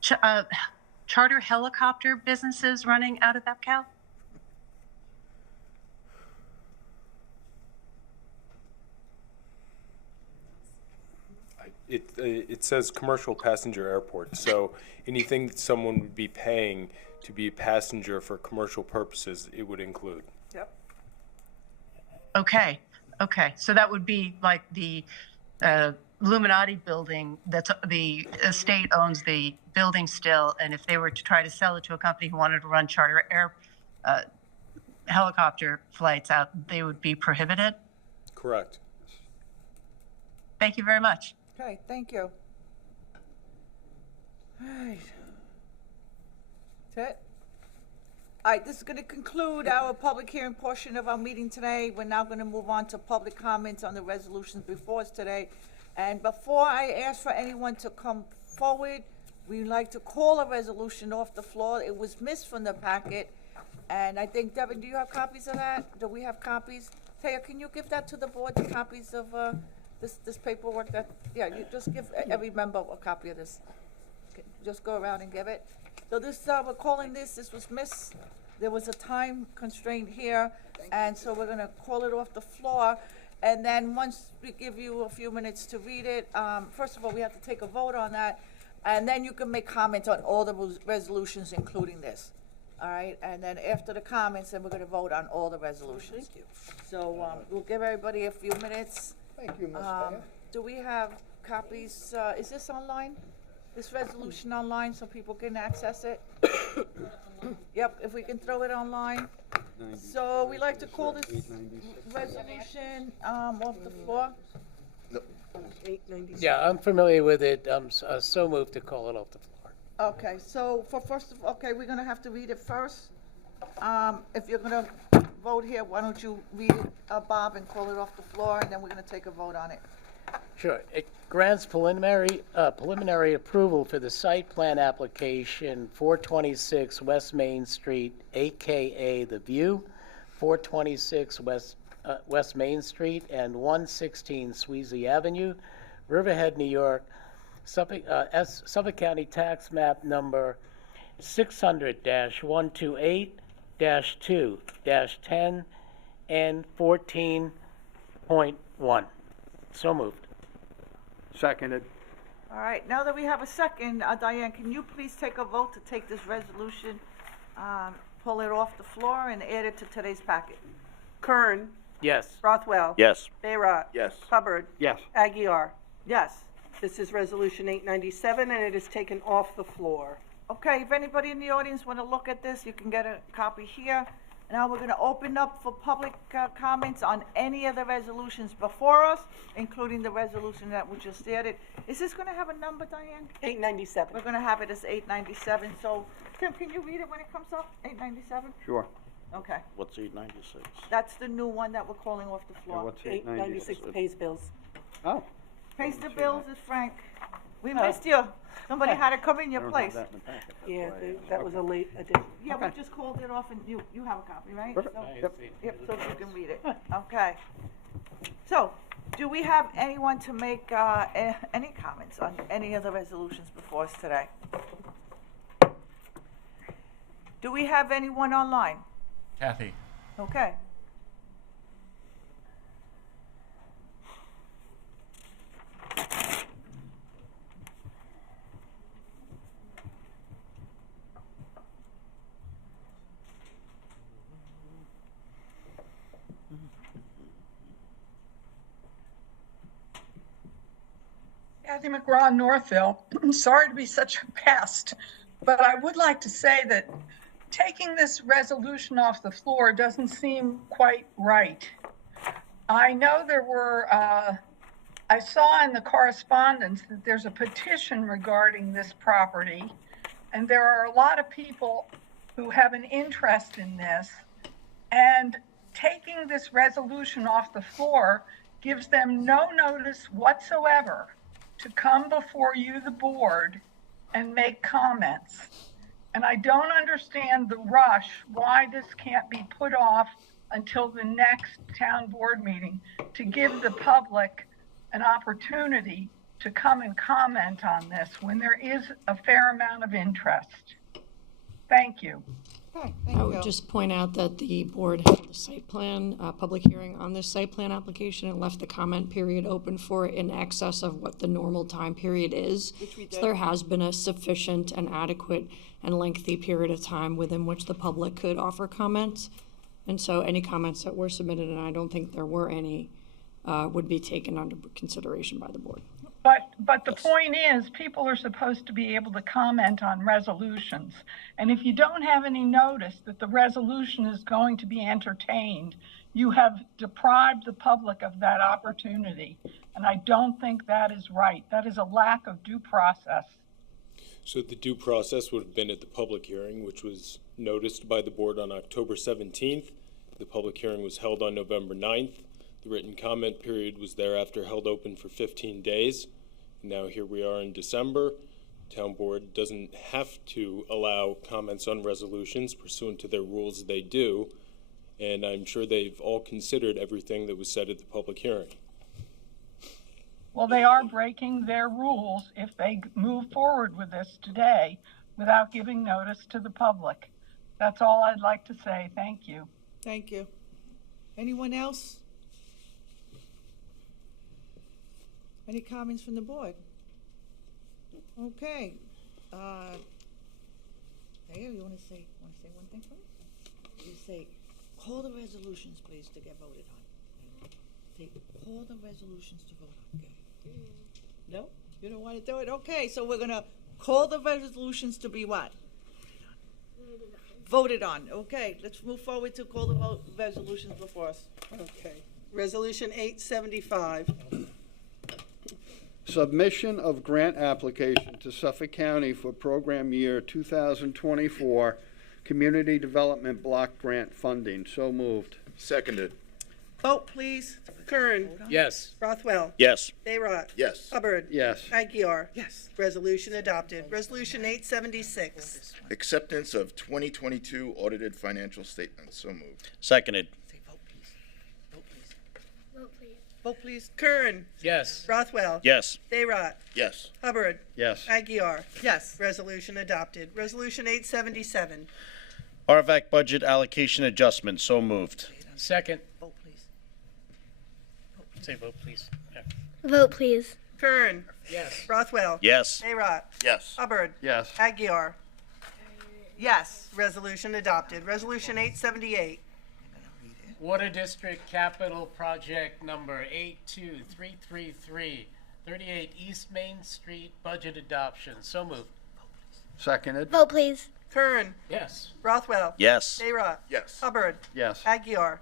charter helicopter businesses running out of EPCAL? It says commercial passenger airport, so anything that someone would be paying to be a passenger for commercial purposes, it would include. Yep. Okay, so that would be like the Illuminati building, that's the estate owns the building still, and if they were to try to sell it to a company who wanted to run charter helicopter flights out, they would be prohibited? Correct. Thank you very much. Okay, thank you. All right. That's it. All right, this is going to conclude our public hearing portion of our meeting today. We're now going to move on to public comments on the resolutions before us today. And before I ask for anyone to come forward, we'd like to call a resolution off the floor. It was missed from the packet. And I think, Devin, do you have copies of that? Do we have copies? Taya, can you give that to the board, the copies of this paperwork that, yeah, you just give every member a copy of this. Okay, just go around and give it. So this, we're calling this was missed. There was a time constraint here, and so we're gonna call it off the floor. And then once we give you a few minutes to read it, first of all, we have to take a vote on that, and then you can make comments on all the resolutions, including this. All right, and then after the comments, then we're gonna vote on all the resolutions. Thank you. So, we'll give everybody a few minutes. Thank you, Ms. Mayor. Do we have copies, is this online? This resolution online so people can access it? Yep, if we can throw it online. So we like to call this resolution off the floor. Yeah, I'm familiar with it. I'm so moved to call it off the floor. Okay, so for first of, okay, we're gonna have to read it first. If you're gonna vote here, why don't you read it, Bob, and call it off the floor, and then we're gonna take a vote on it. Sure. It grants preliminary approval for the site plan application 426 West Main Street, AKA The View, 426 West Main Street, and 116 Sweezy Avenue, Riverhead, New York, Suffolk County Tax Map number 600-128-2-10 and 14.1. So moved. Seconded. All right, now that we have a second, Diane, can you please take a vote to take this resolution, pull it off the floor and add it to today's packet? Kern. Yes. Rothwell. Yes. Bayrock. Yes. Hubbard. Yes. Aguiar. Yes. This is Resolution 897, and it is taken off the floor. Okay, if anybody in the audience want to look at this, you can get a copy here. Now we're going to open up for public comments on any of the resolutions before us, including the resolution that we just added. Is this going to have a number, Diane? 897. We're going to have it as 897. So, Tim, can you read it when it comes up? 897? Sure. Okay. What's 896? That's the new one that we're calling off the floor. What's 896 pays bills. Oh. Pays the bills is Frank. We missed you. Somebody had to come in your place. Yeah, that was a late addition. Yeah, we just called it off, and you have a copy, right? Perfect. So, Yep. Yep, so you can read it. Okay. So, do we have anyone to make any comments on any of the resolutions before us today? Do we have anyone online? Kathy. Okay. Kathy McGraw, Northville. I'm sorry to be such a pest, but I would like to say that taking this resolution off the floor doesn't seem quite right. I know there were, I saw in the correspondence that there's a petition regarding this property, and there are a lot of people who have an interest in this, and taking this resolution off the floor gives them no notice whatsoever to come before you, the board, and make comments. And I don't understand the rush, why this can't be put off until the next town board meeting to give the public an opportunity to come and comment on this when there is a fair amount of interest. Thank you. Okay, I thank would you. just point out that the board held a site plan, public hearing on this site plan application and left the comment period open for it in excess of what the normal time period is. Which we So did. there has been a sufficient and adequate and lengthy period of time within which the public could offer comments. And so any comments that were submitted, and I don't think there were any, would be taken under consideration by the board. But the point is, people are supposed to be able to comment on resolutions. And if you don't have any notice that the resolution is going to be entertained, you have deprived the public of that opportunity. And I don't think that is right. That is a lack of due process. So the due process would have been at the public hearing, which was noticed by the board on October 17th. The public hearing was held on November 9th. The written comment period was thereafter held open for 15 days. Now here we are in December. Town board doesn't have to allow comments on resolutions pursuant to their rules. They do. And I'm sure they've all considered everything that was said at the public hearing. Well, they are breaking their rules if they move forward with this today without giving notice to the public. That's all I'd like to say. Thank you. Thank you. Anyone else? Any comments from the board? Okay. Mayor, you want to say one thing first? You say, call the resolutions, please, to get voted on. Say, call the resolutions to vote on. Okay. No? You don't want to do it? Okay, so we're going to call the resolutions to be what? Voted on. Okay, let's move forward to call the resolutions before us. Okay. Resolution 875. Submission of grant application to Suffolk County for program year 2024 Community Development Block Grant Funding. So moved. Seconded. Vote, please. Kern. Yes. Rothwell. Yes. Bayrock. Yes. Hubbard. Yes. Aguirre. Yes. Resolution adopted. Resolution 876. Acceptance of 2022 audited financial statements. So moved. Seconded. Say vote, please. Vote, please. Vote, please. Vote, please. Kern. Yes. Rothwell. Yes. Bayrock. Yes. Hubbard. Yes. Aguirre. Yes. Resolution adopted. Resolution 877. RVAC budget allocation adjustment. So moved. Second. Vote, please. Say vote, please. Yeah. Vote, please. Kern. Yes. Rothwell. Yes. Bayrock. Yes. Hubbard. Yes. Aguirre. Yes. Resolution adopted. Resolution 878. Water District Capital Project number 82333, 38 East Main Street, budget adoption. So moved. Seconded. Vote, please. Kern. Yes. Rothwell. Yes. Bayrock. Yes. Hubbard. Yes. Aguirre.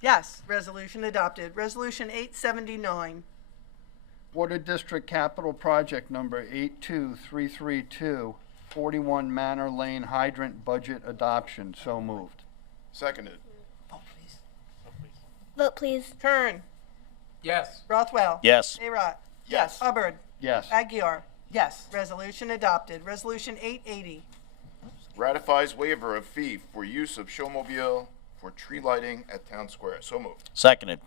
Yes. Resolution adopted. Resolution 879. Water District Capital Project number 82332, 41 Manor Lane Hydrant Budget Adoption. So moved. Seconded. Vote, please. Vote, please. Kern. Yes. Rothwell. Yes. Bayrock. Yes. Hubbard. Yes. Aguirre. Yes. Resolution adopted. Resolution 880. Ratifies waiver of fee for use of showmobile for tree lighting at Town Square. So moved. Seconded.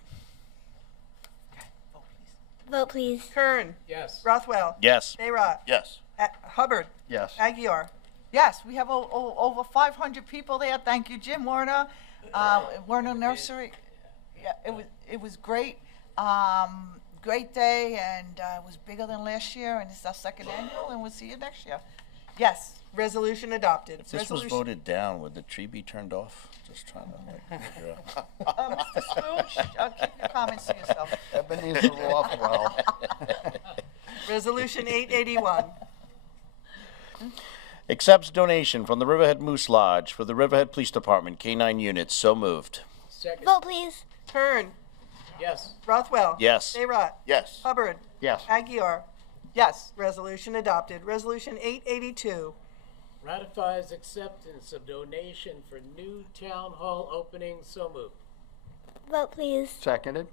Vote, please. Vote, please. Kern. Yes. Rothwell. Yes. Bayrock. Yes. Hubbard. Yes. Aguirre. Yes, we have over 500 people there. Thank you, Jim Werner, Werner Nursery. Yeah, it was great. Great day, and it was bigger than last year, and it's our second annual, and we'll see you next year. Yes. Resolution adopted. If this was voted down, would the tree be turned off? Just trying to figure out. Mr. Scrooge, keep your comments to yourself. Ebenezer Rothwell. Resolution 881. Accepts donation from the Riverhead Moose Lodge for the Riverhead Police Department K-9 units. So moved. Second. Vote, please. Kern. Yes. Rothwell. Yes. Bayrock. Yes. Hubbard. Yes. Aguirre. Yes. Resolution adopted. Resolution 882. Ratifies acceptance of donation for new town hall opening. So moved. Vote, please. Seconded.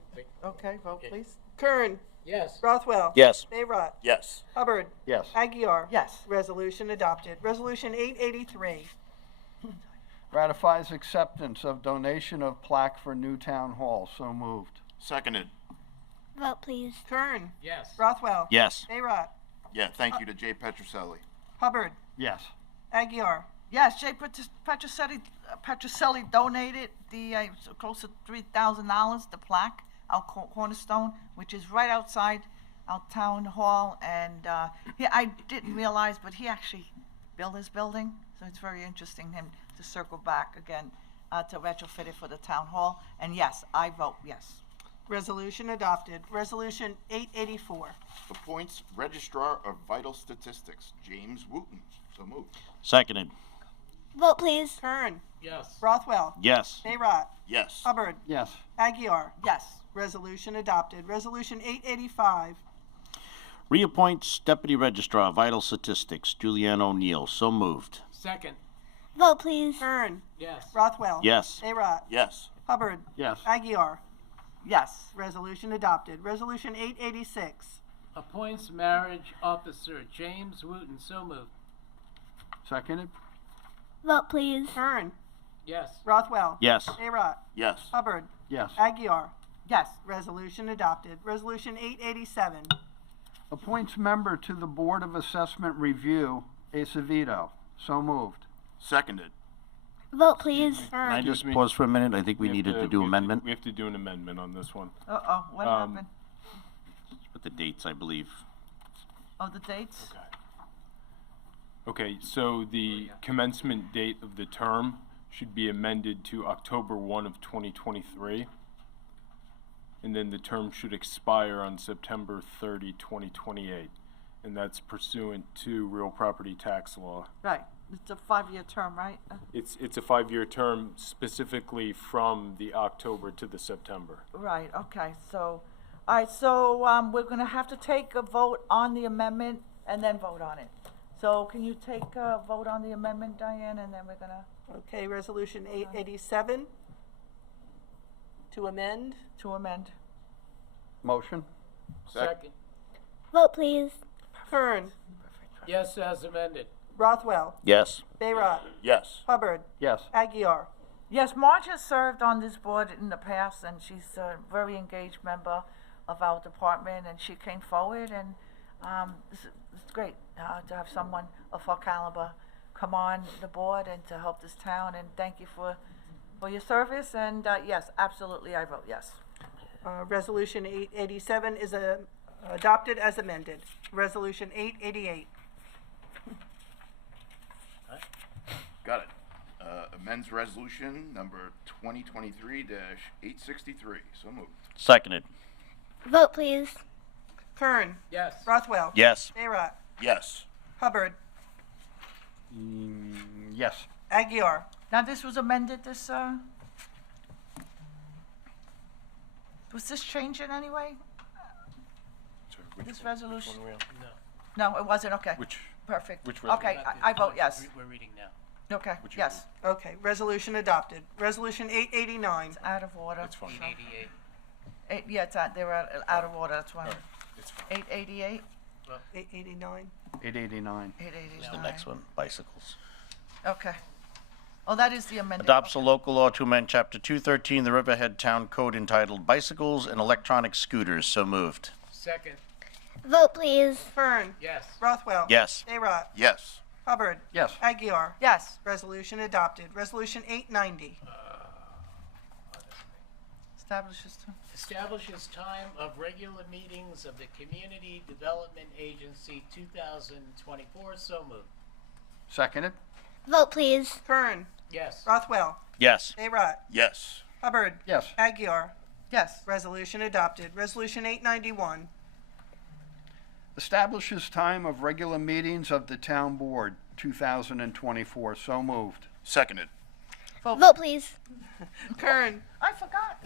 Okay, vote, please. Kern. Yes. Rothwell. Yes. Bayrock. Yes. Hubbard. Yes. Aguirre. Yes. Resolution adopted. Resolution 883. Ratifies acceptance of donation of plaque for new town hall. So moved. Seconded. Vote, please. Kern. Yes. Rothwell. Yes. Bayrock. Yeah, thank you to Jay Petroselli. Hubbard. Yes. Aguirre. Yes, Jay Petroselli donated the close to $3,000, the plaque, our cornerstone, which is right outside our town hall. And I didn't realize, but he actually built his building. So it's very interesting him to circle back again to retrofit it for the town hall. And yes, I vote yes. Resolution adopted. Resolution 884. Appoints Registrar of Vital Statistics, James Wooten. So moved. Seconded. Vote, please. Kern. Yes. Rothwell. Yes. Bayrock. Yes. Hubbard. Yes. Aguirre. Yes. Resolution adopted. Resolution 885. Reappoints Deputy Registrar of Vital Statistics, Julianne O'Neill. So moved. Second. Vote, please. Kern. Yes. Rothwell. Yes. Bayrock. Yes. Hubbard. Yes. Aguirre. Yes. Resolution adopted. Resolution 886. Appoints Marriage Officer James Wooten. So moved. Seconded. Vote, please. Kern. Yes. Rothwell. Yes. Bayrock. Yes. Hubbard. Yes. Aguirre. Yes. Resolution adopted. Resolution 887. Appoints member to the Board of Assessment Review, Acevedo. So moved. Seconded. Vote, please. Can I just pause for a minute? I think we needed to do amendment We have to do an amendment on this one. Uh-oh, what happened? with the dates, I believe. Oh, the dates? Okay, so the commencement date of the term should be amended to October 1 of 2023. And then the term should expire on September 30, 2028. And that's pursuant to real property tax law. Right. It's a 5-year term, right? It's a 5-year term specifically from the October to the September. Right, okay, so, all right, so, we're gonna have to take a vote on the amendment and then vote on it. So can you take a vote on the amendment, Diane, and then we're gonna? Okay, resolution 887. To amend. To amend. Motion. Second. Vote, please. Kern. Yes, as amended. Rothwell. Yes. Bayrock. Yes. Hubbard. Yes. Aguirre. Yes, Marge has served on this board in the past, and she's a very engaged member of our department, and she came forward, and it's great to have someone of her caliber come on the board and to help this town, and thank you for your service, and yes, absolutely, I vote yes. Resolution 887 is adopted as amended. Resolution 888. Got it. Amends resolution number 2023-863. So moved. Seconded. Vote, please. Kern. Yes. Rothwell. Yes. Bayrock. Yes. Hubbard. Yes. Aguirre. Now, this was amended, was this changed in any way? This resolution? No, it wasn't, okay. Perfect. which Okay, I vote yes. We're reading now. Okay, yes. Okay, resolution adopted. Resolution 889. It's out of order. It's fine. 88. Yeah, it's out, they were out of order, that's why. It's fine. 888? 889. 889. 889. Is the next one, bicycles. Okay. Oh, that is the amendment. Adopts a local law to amend Chapter 213, the Riverhead Town Code entitled Bicycles and Electronic Scooters. So moved. Second. Vote, please. Kern. Yes. Rothwell. Yes. Bayrock. Yes. Hubbard. Yes. Aguirre. Yes. Resolution adopted. Resolution 890. Establishes time of regular meetings of the Community Development Agency 2024. So moved. Seconded. Vote, please. Kern. Yes. Rothwell. Yes. Bayrock. Yes. Hubbard. Yes. Aguirre. Yes. Resolution adopted. Resolution 891. Establishes time of regular meetings of the town board, 2024. So moved. Seconded. Vote, please. Kern. I forgot.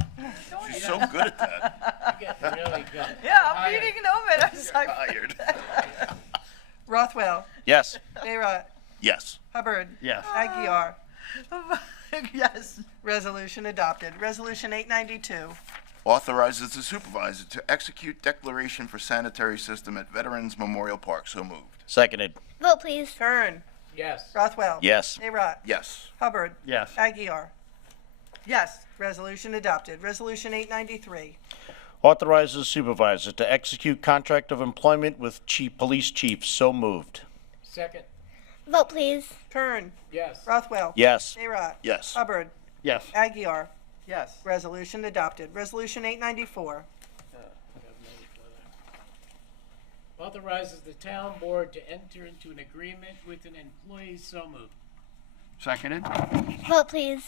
She's so good at that. You get really good. Yeah, I'm reading them, and I was like, Tired. Rothwell. Yes. Bayrock. Yes. Hubbard. Yes. Aguirre. yes. Resolution adopted. Resolution 892. authorizes the supervisor to execute declaration for sanitary system at Veterans Memorial Park. So moved. Seconded. Vote, please. Kern. Yes. Rothwell. Yes. Arot. Yes. Hubbard. Yes. Aguirre. Yes. Resolution adopted. Resolution 893. Authorizes supervisor to execute contract of employment with police chief. So moved. Second. Vote, please. Kern. Yes. Rothwell. Yes. Arot. Yes. Hubbard. Yes. Aguirre. Yes. Resolution adopted. Resolution 894. Authorizes the town board to enter into an agreement with an employee. So moved. Seconded. Vote, please.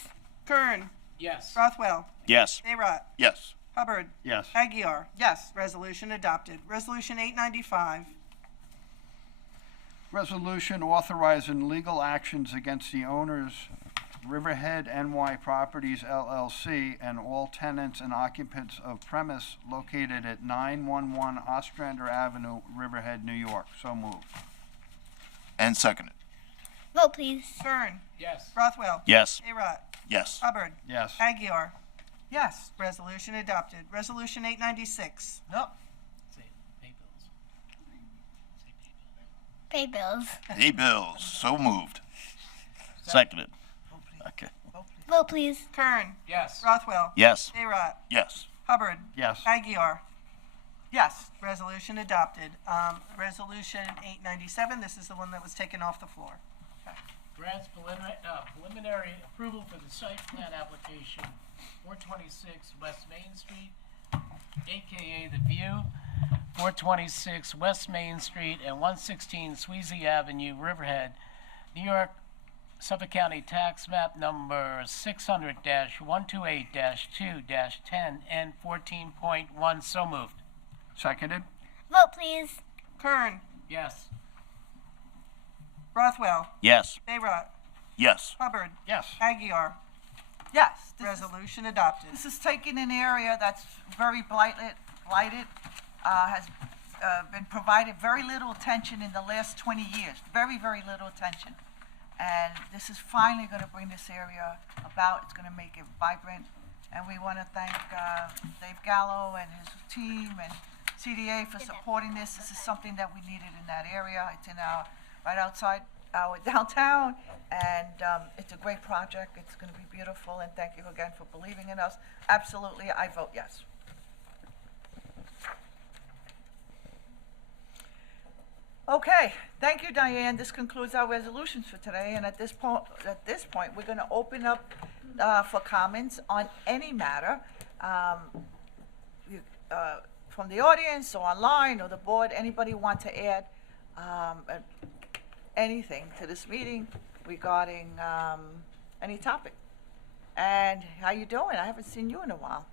Kern. Yes. Rothwell. Yes. Arot. Yes. Hubbard. Yes. Aguirre. Yes. Resolution adopted. Resolution 895. Resolution authorizing legal actions against the owners, Riverhead NY Properties LLC, and all tenants and occupants of premise located at 911 Ostrander Avenue, Riverhead, New York. So moved. And seconded. Vote, please. Kern. Yes. Rothwell. Yes. Arot. Yes. Hubbard. Yes. Aguirre. Yes. Resolution adopted. Resolution 896. Nope. Pay bills. Pay bills. So moved. Seconded. Okay. Vote, please. Kern. Yes. Rothwell. Yes. Arot. Yes. Hubbard. Yes. Aguirre. Yes. Resolution adopted. Resolution 897, this is the one that was taken off the floor. Grants preliminary approval for the site plan application, 426 West Main Street, AKA The View, 426 West Main Street and 116 Sweezy Avenue, Riverhead, New York, Suffolk County Tax Map number 600-128-2-10 and 14.1. So moved. Seconded. Vote, please. Kern. Yes. Rothwell. Yes. Arot. Yes. Hubbard. Yes. Aguirre. Yes. Resolution adopted. This is taking an area that's very blighted, has been provided very little attention in the last 20 years, very, very little attention. And this is finally going to bring this area about. It's going to make it vibrant. And we want to thank Dave Gallo and his team and CDA for supporting this. This is something that we needed in that area. It's in our, right outside our downtown, and it's a great project. It's going to be beautiful, and thank you again for believing in us. Absolutely, I vote yes. Okay, thank you, Diane. This concludes our resolutions for today, and at this point, we're going to open up for comments on any matter from the audience or online or the board. Anybody want to add anything to this meeting regarding any topic? And how you doing? I haven't seen you in a while.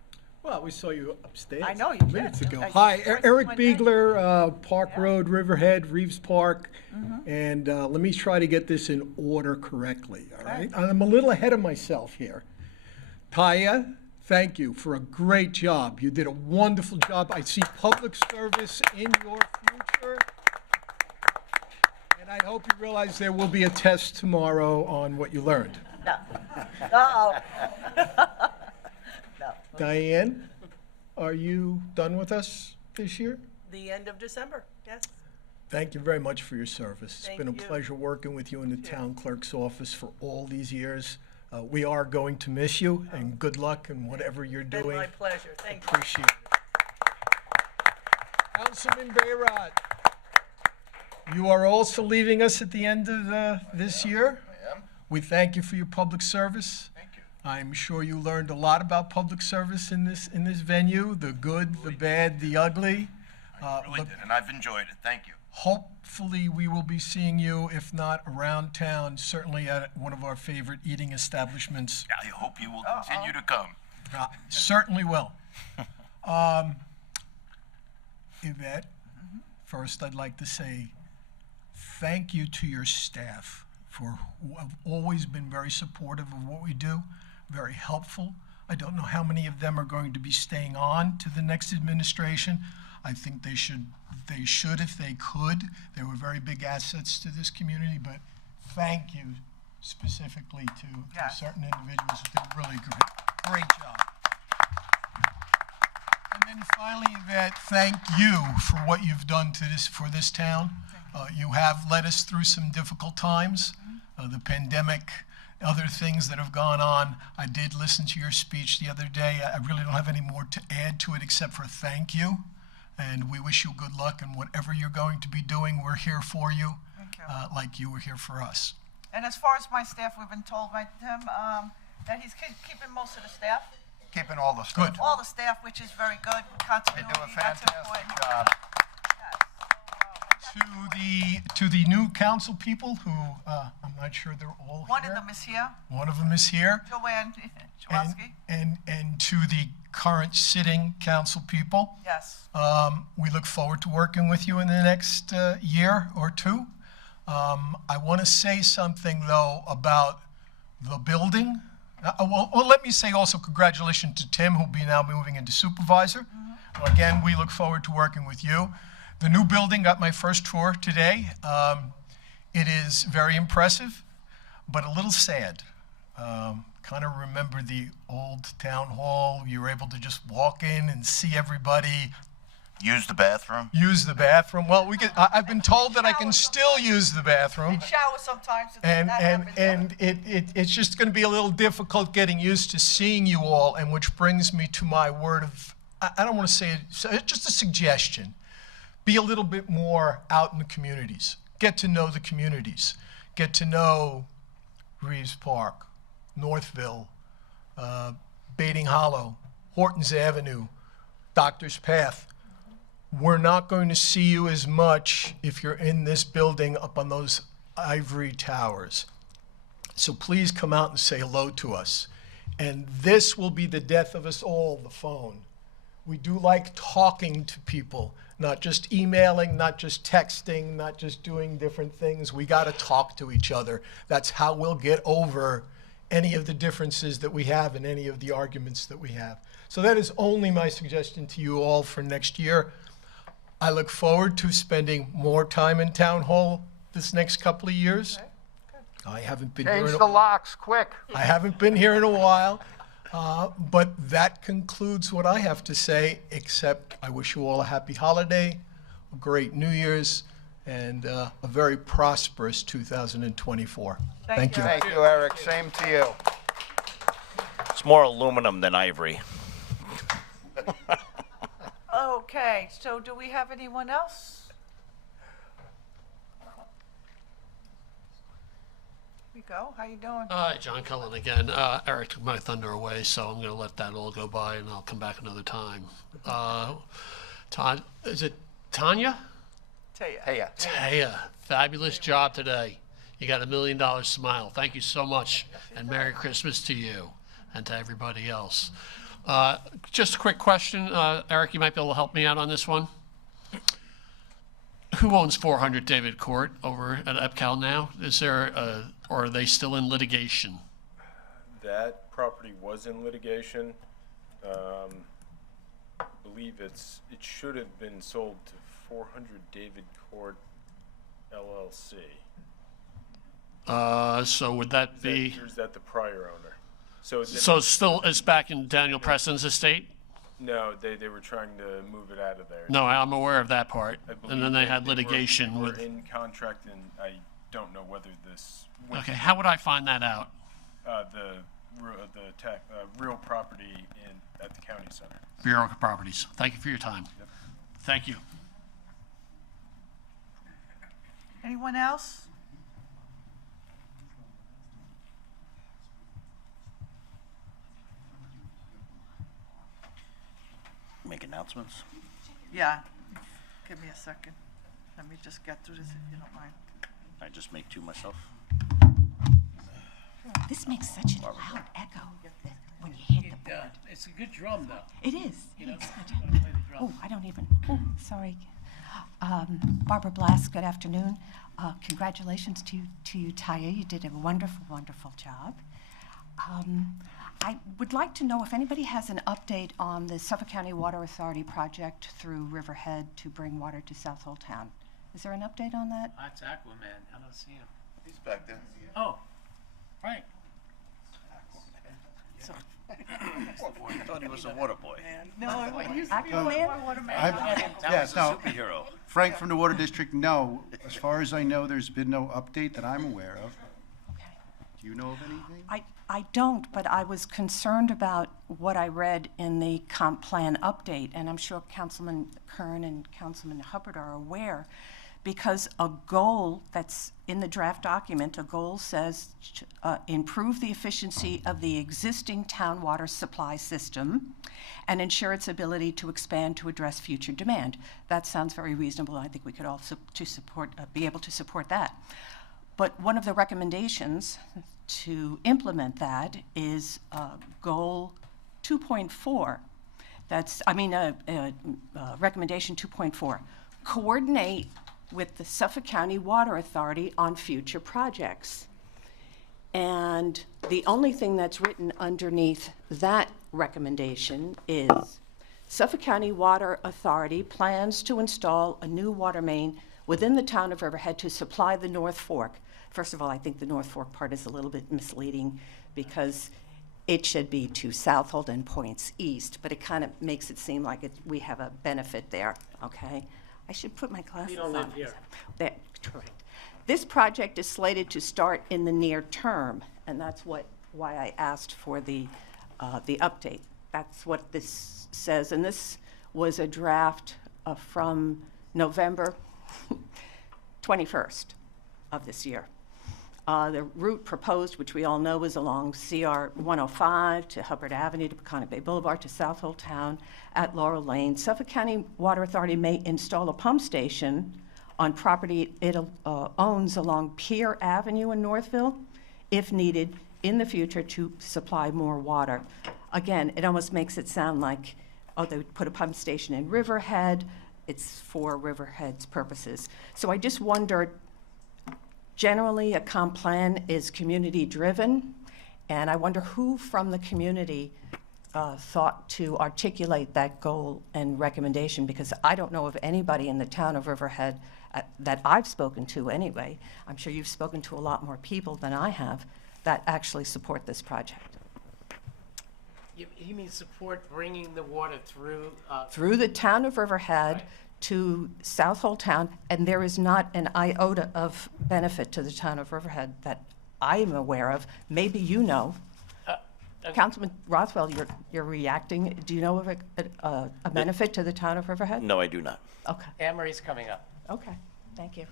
Well, we saw you upstairs. I know you did. Minutes ago. I Hi, first Eric went in. Biegler, Park Road, Riverhead, Reeves Park. And let me try to get this in order correctly, all right? I'm a little ahead of myself here. Taya, thank you for a great job. You did a wonderful job. I see public service in your future. And I hope you realize there will be a test tomorrow on what you learned. No. Uh-oh. No. Diane, are you done with us this year? The end of December, yes. Thank you very much for your service. It's Thank been a you. pleasure working with you in the town clerk's office for all these years. We are going to miss you, and good luck in whatever you're It's been doing. my pleasure, thank you. Appreciate it. Councilman Bayrod, you are also leaving us at the end of this year. I am. We thank you for your public service. Thank you. I'm sure you learned a lot about public service in this venue, the good, the bad, the ugly. I really did, and I've enjoyed it. Thank you. Hopefully, we will be seeing you, if not around town, certainly at one of our favorite eating establishments. I hope you will continue to come. Certainly will. Yvette, first I'd like to say thank you to your staff who have always been very supportive of what we do, very helpful. I don't know how many of them are going to be staying on to the next administration. I think they should if they could. They were very big assets to this community, but thank you specifically to certain individuals who did really great job. then finally, Yvette, thank you for what you've done for this town. You have led us through some difficult times, the pandemic, other things that have gone on. I did listen to your speech the other day. I really don't have any more to add to it except for thank you. And we wish you good luck in whatever you're going to be doing. We're here for you, like you were here for us. And as far as my staff, we've been told by Tim that he's keeping most of the staff. Keeping all the stuff. Good. All the staff, which is very good. They do a fantastic job. To the new council people who, I'm not sure they're all One here. of them is here, One of them is here. Joanne Chwaski. And to the current sitting council people. Yes. We look forward to working with you in the next year or two. I want to say something, though, about the building. Well, let me say also congratulations to Tim, who'll be now moving into supervisor. Again, we look forward to working with you. The new building got my first tour today. It is very impressive, but a little sad. Kind of remember the old town hall. You were able to just walk in and see everybody. Use the bathroom? Use the bathroom. Well, I've been told that I can still use the bathroom. And shower sometimes. And it's just going to be a little difficult getting used to seeing you all, and which brings me to my word of, I don't want to say it, it's just a suggestion. Be a little bit more out in the communities. Get to know the communities. Get to know Reeves Park, Northville, Baiting Hollow, Hortons Avenue, Doctor's Path. We're not going to see you as much if you're in this building up on those ivory towers. So please come out and say hello to us. And this will be the death of us all, the phone. We do like talking to people, not just emailing, not just texting, not just doing different things. We got to talk to each other. That's how we'll get over any of the differences that we have and any of the arguments that we have. So that is only my suggestion to you all for next year. I look forward to spending more time in town hall this next couple of years. I haven't been here Change the locks, quick. I haven't been here in a while, but that concludes what I have to say, except I wish you all a happy holiday, a great New Year's, and a very prosperous 2024. Thank you. Thank you, Eric. Same to you. It's more aluminum than ivory. Okay, so do we have anyone else? Here we go. How you doing? Hi, John Cullen again. Eric took my thunder away, so I'm going to let that all go by, and I'll come back another time. Is it Tanya? Taya. Taya, fabulous job today. You got $1 million smile. Thank you so much, and Merry Christmas to you and to everybody else. Just a quick question, Eric, you might be able to help me out on this one. Who owns 400 David Court over at EPCAL now? Is there, or are they still in litigation? That property was in litigation. I believe it should have been sold to 400 David Court LLC. So would that be? Or is that the prior owner? So it's back in Daniel Preston's estate? No, they were trying to move it out of there. No, I'm aware of that part. I believe And then they had were- litigation they were with. in contract, and I don't know whether this. went Okay, to how would I find that out? the real property at the county center. Bureau of Properties. Thank you for your time. Yep. Thank you. Anyone else? Make announcements. Yeah. Give me a second. Let me just get through this if you don't mind. I just make two myself. This makes such a loud echo when you hit the board. It's a good drum, though. It is. You know, It is. play the drum. Oh, I don't even. Oh, sorry. Barbara Blass, good afternoon. Congratulations to you, Taya. You did a wonderful, wonderful job. I would like to know if anybody has an update on the Suffolk County Water Authority project through Riverhead to bring water to South Old Town. Is there an update on that? That's Aquaman. I don't see him. He's back there. Oh, right. So I thought he was a water boy. No, it used to be Yes, no. Superhero. Frank from the Water District, no. As far as I know, there's been no update that I'm aware of. Do you know of anything? I don't, but I was concerned about what I read in the comp plan update, and I'm sure Councilman Kern and Councilman Hubbard are aware, because a goal that's in the draft document, a goal says improve the efficiency of the existing town water supply system and ensure its ability to expand to address future demand. That sounds very reasonable. I think we could also be able to support that. But one of the recommendations to implement that is goal 2.4. Recommendation 2.4. Coordinate with the Suffolk County Water Authority on future projects. And the only thing that's written underneath that recommendation is Suffolk County Water Authority plans to install a new water main within the town of Riverhead to supply the North Fork. First of all, I think the North Fork part is a little bit misleading because it should be to Southold and points east, but it kind of makes it seem like we have a benefit there, okay? I should put my glasses on. We don't live here. Correct. This project is slated to start in the near term, and that's why I asked for the update. That's what this says, and this was a draft from November 21st of this year. The route proposed, which we all know, is along CR 105 to Hubbard Avenue to Peconic Bay Boulevard to Southold Town at Laurel Lane. Suffolk County Water Authority may install a pump station on property it owns along Pier Avenue in Northville, if needed in the future to supply more water. Again, it almost makes it sound like, oh, they would put a pump station in Riverhead. It's for Riverhead's purposes. So I just wondered, generally, a comp plan is community-driven, and I wonder who from the community thought to articulate that goal and recommendation, because I don't know of anybody in the town of Riverhead that I've spoken to anyway. I'm sure you've spoken to a lot more people than I have that actually support this project. You mean support bringing the water through? Through the town of Riverhead. Right. To Southold Town, and there is not an iota of benefit to the town of Riverhead that I am aware of. Maybe you know. Councilman Rothwell, you're reacting. Do you know of a benefit to the town of Riverhead? No, I do not. Okay. Anne Marie's coming up. Okay, thank you.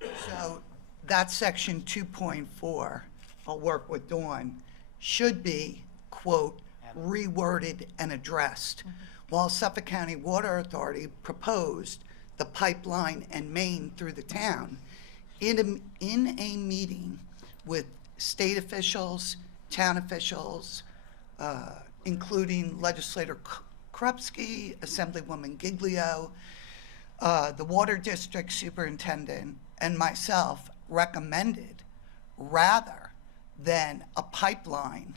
So that section 2.4, I'll work with Dawn, should be, quote, reworded and addressed. While Suffolk County Water Authority proposed the pipeline and main through the town, in a meeting with state officials, town officials, including Legislator Krupski, Assemblywoman Giglio, the Water District Superintendent, and myself recommended, rather than a pipeline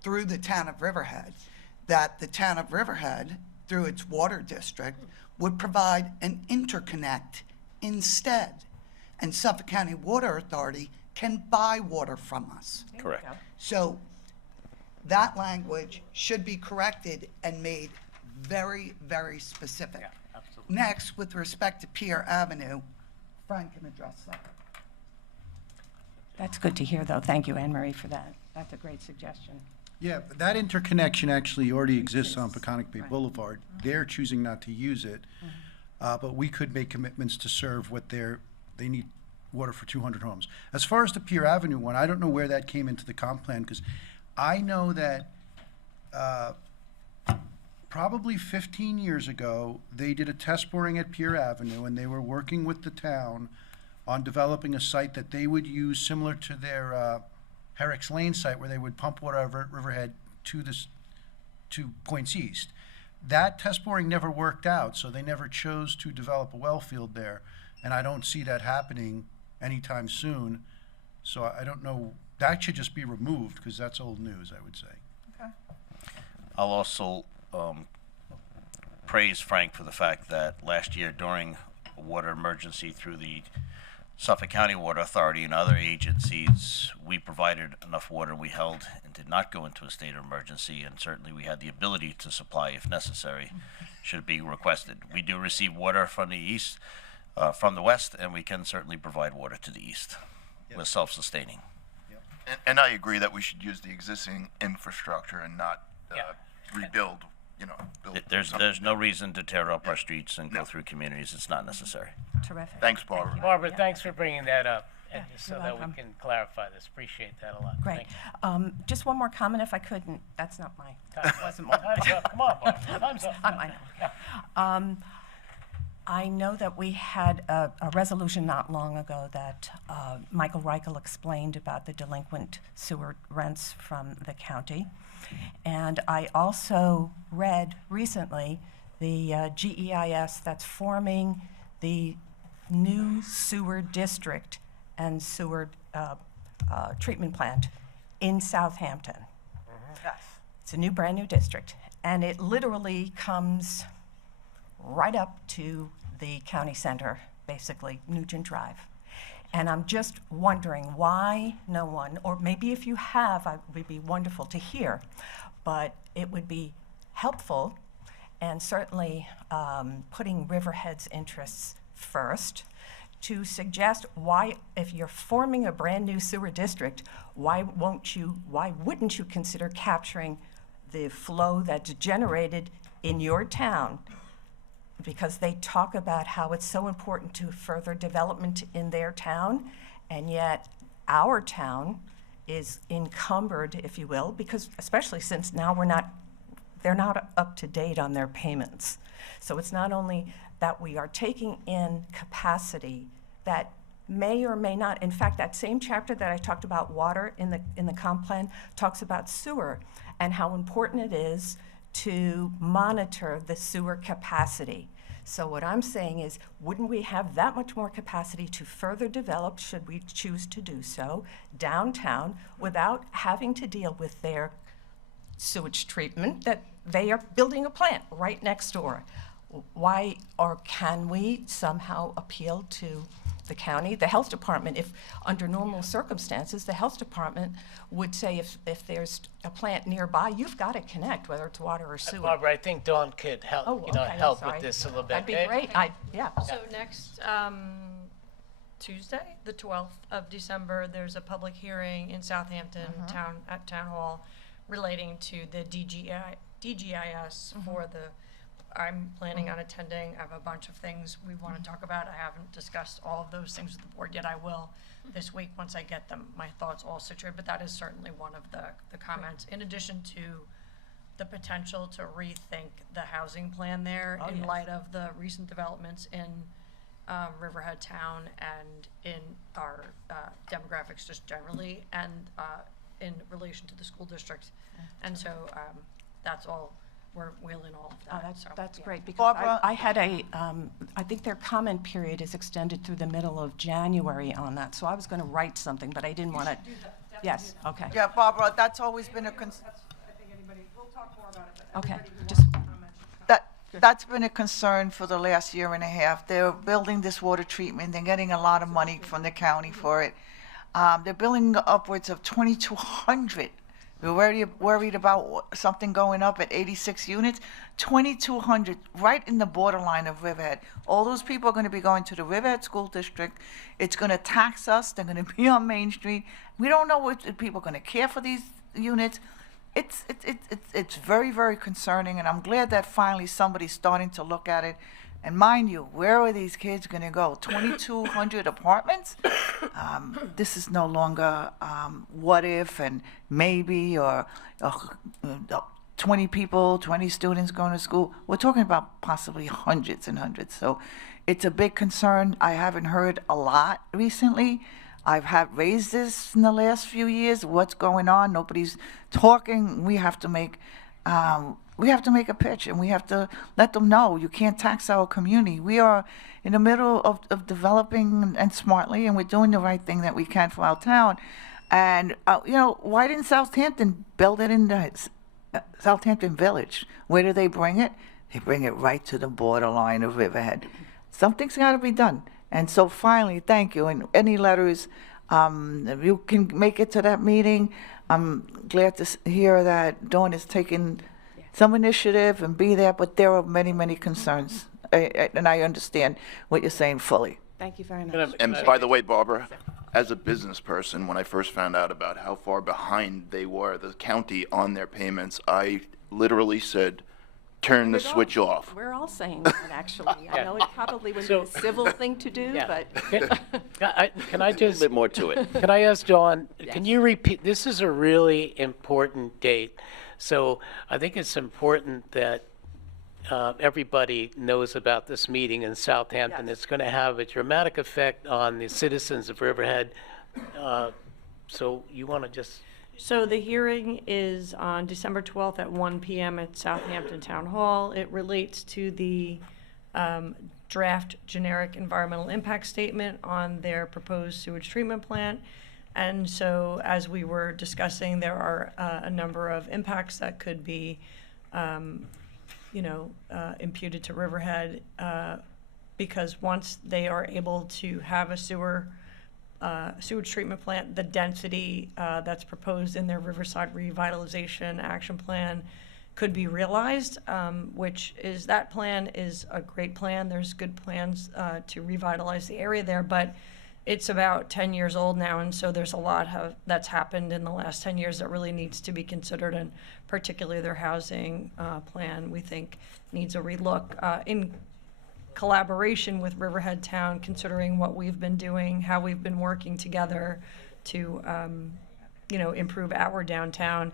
through the town of Riverhead, that the town of Riverhead, through its water district, would provide an interconnect instead. And Suffolk County Water Authority can buy water from us. Correct. So that language should be corrected and made very, very specific. Yeah, absolutely. Next, with respect to Pier Avenue, Frank can address that. That's good to hear, though. Thank you, Anne Marie, for that. That's a great suggestion. Yeah, but that interconnection actually already exists on Peconic Bay Boulevard. They're choosing not to use it, but we could make commitments to serve what they need water for 200 homes. As far as the Pier Avenue one, I don't know where that came into the comp plan, because I know that probably 15 years ago, they did a test boring at Pier Avenue, and they were working with the town on developing a site that they would use similar to their Herrick's Lane site, where they would pump water over at Riverhead to points east. That test boring never worked out, so they never chose to develop a well field there, and I don't see that happening anytime soon. So I don't know, that should just be removed, because that's old news, I would say. Okay. I'll also praise Frank for the fact that last year during a water emergency through the Suffolk County Water Authority and other agencies, we provided enough water. We held and did not go into a state of emergency, and certainly we had the ability to supply if necessary, should it be requested. We do receive water from the east, from the west, and we can certainly provide water to the east. We're self-sustaining. And I agree that we should use the existing infrastructure and not rebuild, build There's no reason to tear up our streets and go through communities. It's not necessary. Terrific. Thanks, Barbara. Barbara, thanks for bringing that up, and Yeah, so you're that welcome. we can clarify this. Appreciate that a lot. Great. Thank you. Just one more comment if I could, and that's not my, wasn't Time's up. Come on, Barbara. Time's up. I know. I know that we had a resolution not long ago that Michael Reichel explained about the delinquent sewer rents from the county. And I also read recently the GEIS that's forming the new sewer district and sewer treatment plant in Southampton. It's a brand new district, and it literally comes right up to the county center, basically, Nugent Drive. And I'm just wondering why no one, or maybe if you have, it would be wonderful to hear, but it would be helpful and certainly putting Riverhead's interests first to suggest why, if you're forming a brand new sewer district, why wouldn't you consider capturing the flow that's generated in your town? Because they talk about how it's so important to further development in their town, and yet our town is encumbered, if you will, because especially since now they're not up to date on their payments. So it's not only that we are taking in capacity that may or may not, in fact, that same chapter that I talked about water in the comp plan talks about sewer and how important it is to monitor the sewer capacity. So what I'm saying is, wouldn't we have that much more capacity to further develop, should we choose to do so, downtown without having to deal with their sewage treatment, that they are building a plant right next door? Why, or can we somehow appeal to the county, the health department, if under normal circumstances, the health department would say if there's a plant nearby, you've got to connect, whether it's water or sewer. Barbara, I think Dawn could help, help with sorry. this a little bit. That'd be great. Yeah. So next Tuesday, the 12th of December, there's a public hearing in Southampton at Town Hall relating to the DGIS for the. I'm planning on attending. I have a bunch of things we want to talk about. I haven't discussed all of those things with the board yet. I will this week once I get them, my thoughts all situated, but that is certainly one of the comments. In addition to the potential to rethink the housing plan there in light of the recent developments in Riverhead Town and in our demographics just generally, and in relation to the school district. And so that's all. We're wheeling all of that. That's great, because Barbara? I had I think their comment period is extended through the middle of January on that, so I was going to write something, but I didn't want to. Yes, okay. Yeah, Barbara, that's always been a concern. Okay, just, That's been a concern for the last year and a half. They're building this water treatment. They're getting a lot of money from the county for it. They're building upwards of 2,200. We're worried about something going up at 86 units. 2,200, right in the borderline of Riverhead. All those people are going to be going to the Riverhead School District. It's going to tax us. They're going to be on Main Street. We don't know if people are going to care for these units. It's very, very concerning, and I'm glad that finally somebody's starting to look at it. And mind you, where are these kids going to go? 2,200 apartments? This is no longer what if and maybe or 20 people, 20 students going to school. We're talking about possibly hundreds and hundreds. So it's a big concern. I haven't heard a lot recently. I've had raised this in the last few years. What's going on? Nobody's talking. We have to make a pitch, and we have to let them know you can't tax our community. We are in the middle of developing and smartly, and we're doing the right thing that we can for our town. And, why didn't Southampton build it in the Southampton Village? Where do they bring it? They bring it right to the borderline of Riverhead. Something's got to be done. And so finally, thank you. And any letters, if you can make it to that meeting, I'm glad to hear that Dawn is taking some initiative and be there, but there are many, many concerns. And I understand what you're saying fully. Thank you very much. And by the way, Barbara, as a business person, when I first found out about how far behind they were, the county, on their payments, I literally said, turn the switch off. We're all saying that, actually. I know it probably would be a civil thing to do, but. Can I just? A bit more to it. Can I ask Dawn, can you repeat, this is a really important date. So I think it's important that everybody knows about this meeting in Southampton. Yes. It's going to have a dramatic effect on the citizens of Riverhead. So you want to just. So the hearing is on December 12th at 1 p.m. at Southampton Town Hall. It relates to the draft generic environmental impact statement on their proposed sewage treatment plant. And so as we were discussing, there are a number of impacts that could be imputed to Riverhead because once they are able to have a sewage treatment plant, the density that's proposed in their Riverside Revitalization Action Plan could be realized, which is, that plan is a great plan. There's good plans to revitalize the area there, but it's about 10 years old now, and so there's a lot that's happened in the last 10 years that really needs to be considered, and particularly their housing plan, we think, needs a relook in collaboration with Riverhead Town, considering what we've been doing, how we've been working together to, improve our downtown,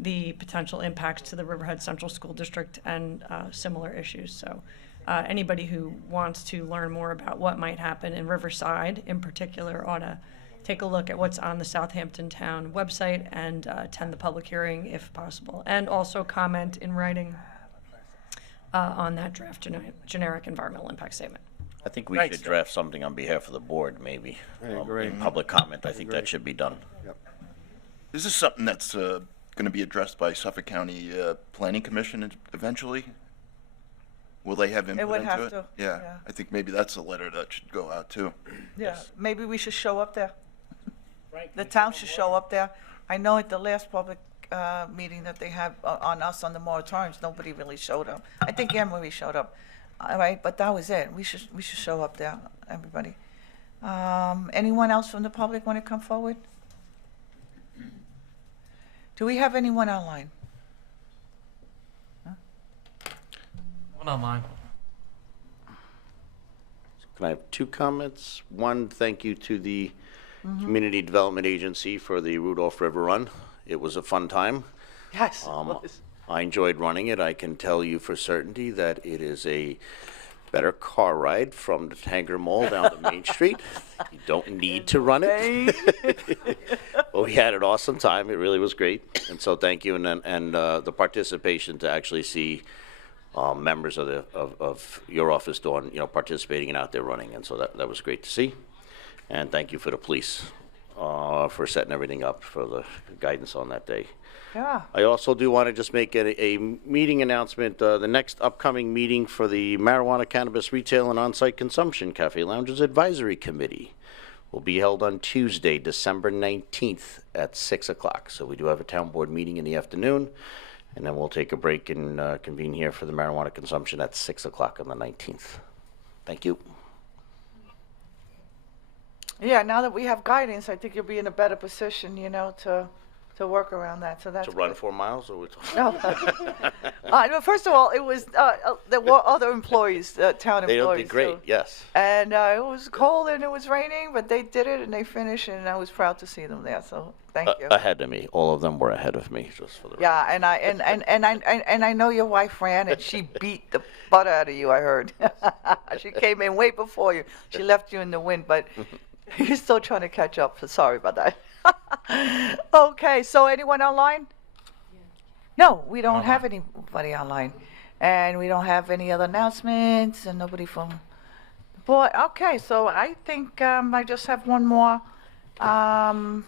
the potential impacts to the Riverhead Central School District, and similar issues. So anybody who wants to learn more about what might happen in Riverside in particular ought to take a look at what's on the Southampton Town website and attend the public hearing if possible, and also comment in writing on that draft generic environmental impact statement. I think we should draft something on behalf of the board, maybe. In public comment, I think that should be done. Is this something that's going to be addressed by Suffolk County Planning Commission eventually? Will they have input It would into have it? to, Yeah, yeah. I think maybe that's a letter that should go out too. Yeah, maybe we should show up there. The town should show up there. I know at the last public meeting that they had on us on the moratoriums, nobody really showed up. I think Anne Marie showed up, all right, but that was it. We should show up there, everybody. Anyone else from the public want to come forward? Do we have anyone online? One online. Can I have two comments? One, thank you to the Community Development Agency for the Rudolph River Run. It was a fun time. Yes, it was. I enjoyed running it. I can tell you for certainty that it is a better car ride from the Tanger Mall down to Main Street. You don't need to run it. But we had an awesome time. It really was great. And so thank you. And the participation to actually see members of your office, Dawn, participating and out there running. And so that was great to see. And thank you for the police for setting everything up, for the guidance on that day. Yeah. I also do want to just make a meeting announcement. The next upcoming meeting for the Marijuana, Cannabis Retail, and On-Site Consumption Cafe Lounges Advisory Committee will be held on Tuesday, December 19th at 6 o'clock. So we do have a town board meeting in the afternoon, and then we'll take a break and convene here for the marijuana consumption at 6 o'clock on the 19th. Thank you. Yeah, now that we have guidance, I think you'll be in a better position, to work around that. So that's To run 4 miles, or we no. First of all, it was there were other employees, town employees. They'll be great. So, Yes. and it was cold and it was raining, but they did it and they finished, and I was proud to see them there. So thank you. Ahead of me. All of them were ahead of me, just for the Yeah, and I know your wife ran and she beat the butt out of you. I heard she came in way before you. She left you in the wind, but you're still trying to catch up. So sorry about that. Okay, so anyone online? No, we don't have anybody online, and we don't have any other announcements, and nobody from the board. Okay, so I think I just have one more item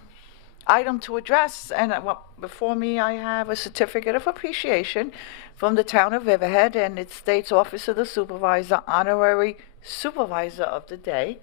to address, and before me I have a certificate of appreciation from the town of Riverhead, and it states Office of the Supervisor, Honorary Supervisor of the Day.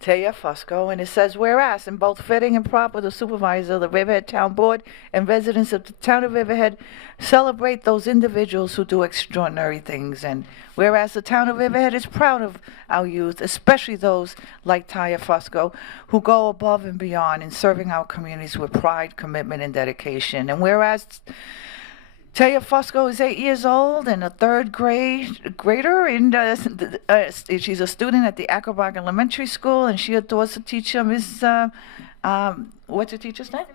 Taya Fusco, and it says, whereas, in both fitting and proper, the supervisor, the Riverhead Town Board, and residents of the town of Riverhead celebrate those individuals who do extraordinary things. And whereas the town of Riverhead is proud of our youth, especially those like Taya Fusco, who go above and beyond in serving our communities with pride, commitment, and dedication. And whereas Taya Fusco is 8 years old and a third grader, and she's a student at the Acrobat Elementary School, and she adores the teacher, Miss, what's the teacher's name?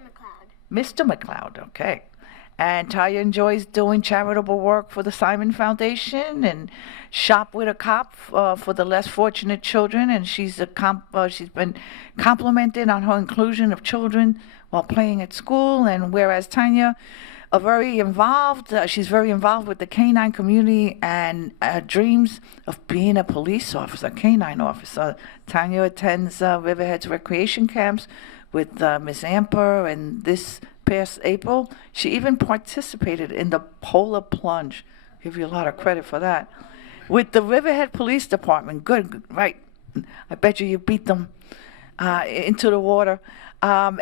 Mr. McLeod, okay. And Taya enjoys doing charitable work for the Simon Foundation and Shop with a Cop for the less fortunate children, and she's been complimented on her inclusion of children while playing at school. And whereas Tanya she's very involved with the canine community and dreams of being a police officer, canine officer. Tanya attends Riverhead's recreation camps with Miss Amper, and this past April, she even participated in the polar plunge. Give you a lot of credit for that. With the Riverhead Police Department. Good, right. I bet you beat them into the water. And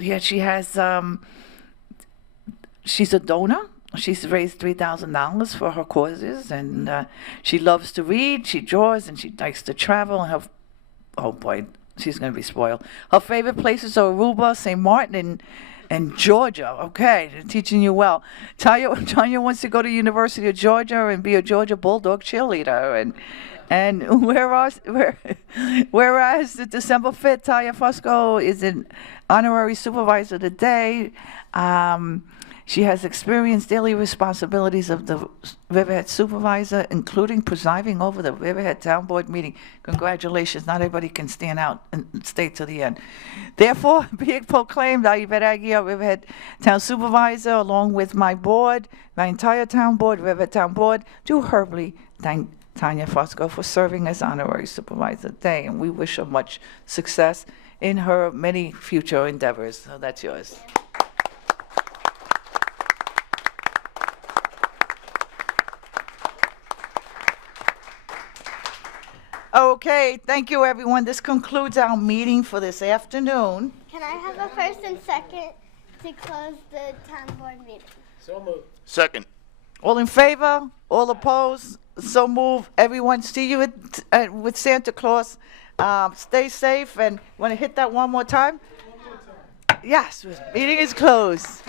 yeah, she has, she's a donor. She's raised $3,000 for her causes, and she loves to read, she draws, and she likes to travel. And oh boy, she's going to be spoiled. Her favorite places are Aruba, St. Martin, and Georgia. Okay, they're teaching you well. Tanya wants to go to University of Georgia and be a Georgia Bulldog cheerleader. And whereas the December 5th, Taya Fusco is an honorary supervisor today. She has experienced daily responsibilities of the Riverhead supervisor, including presiding over the Riverhead Town Board meeting. Congratulations, not everybody can stand out and stay to the end. Therefore, be it proclaimed, I, Yvette Aguirre, Riverhead Town Supervisor, along with my board, my entire town board, Riverhead Town Board, do humbly thank Tanya Fusco for serving as honorary supervisor today, and we wish her much success in her many future endeavors. So that's yours. Okay, thank you, everyone. This concludes our meeting for this afternoon. Can I have a first and second to close the town board meeting? So moved. Second. All in favor? All opposed? So move. Everyone, see you with Santa Claus. Stay safe, and want to hit that one more time? Yes, meeting is closed.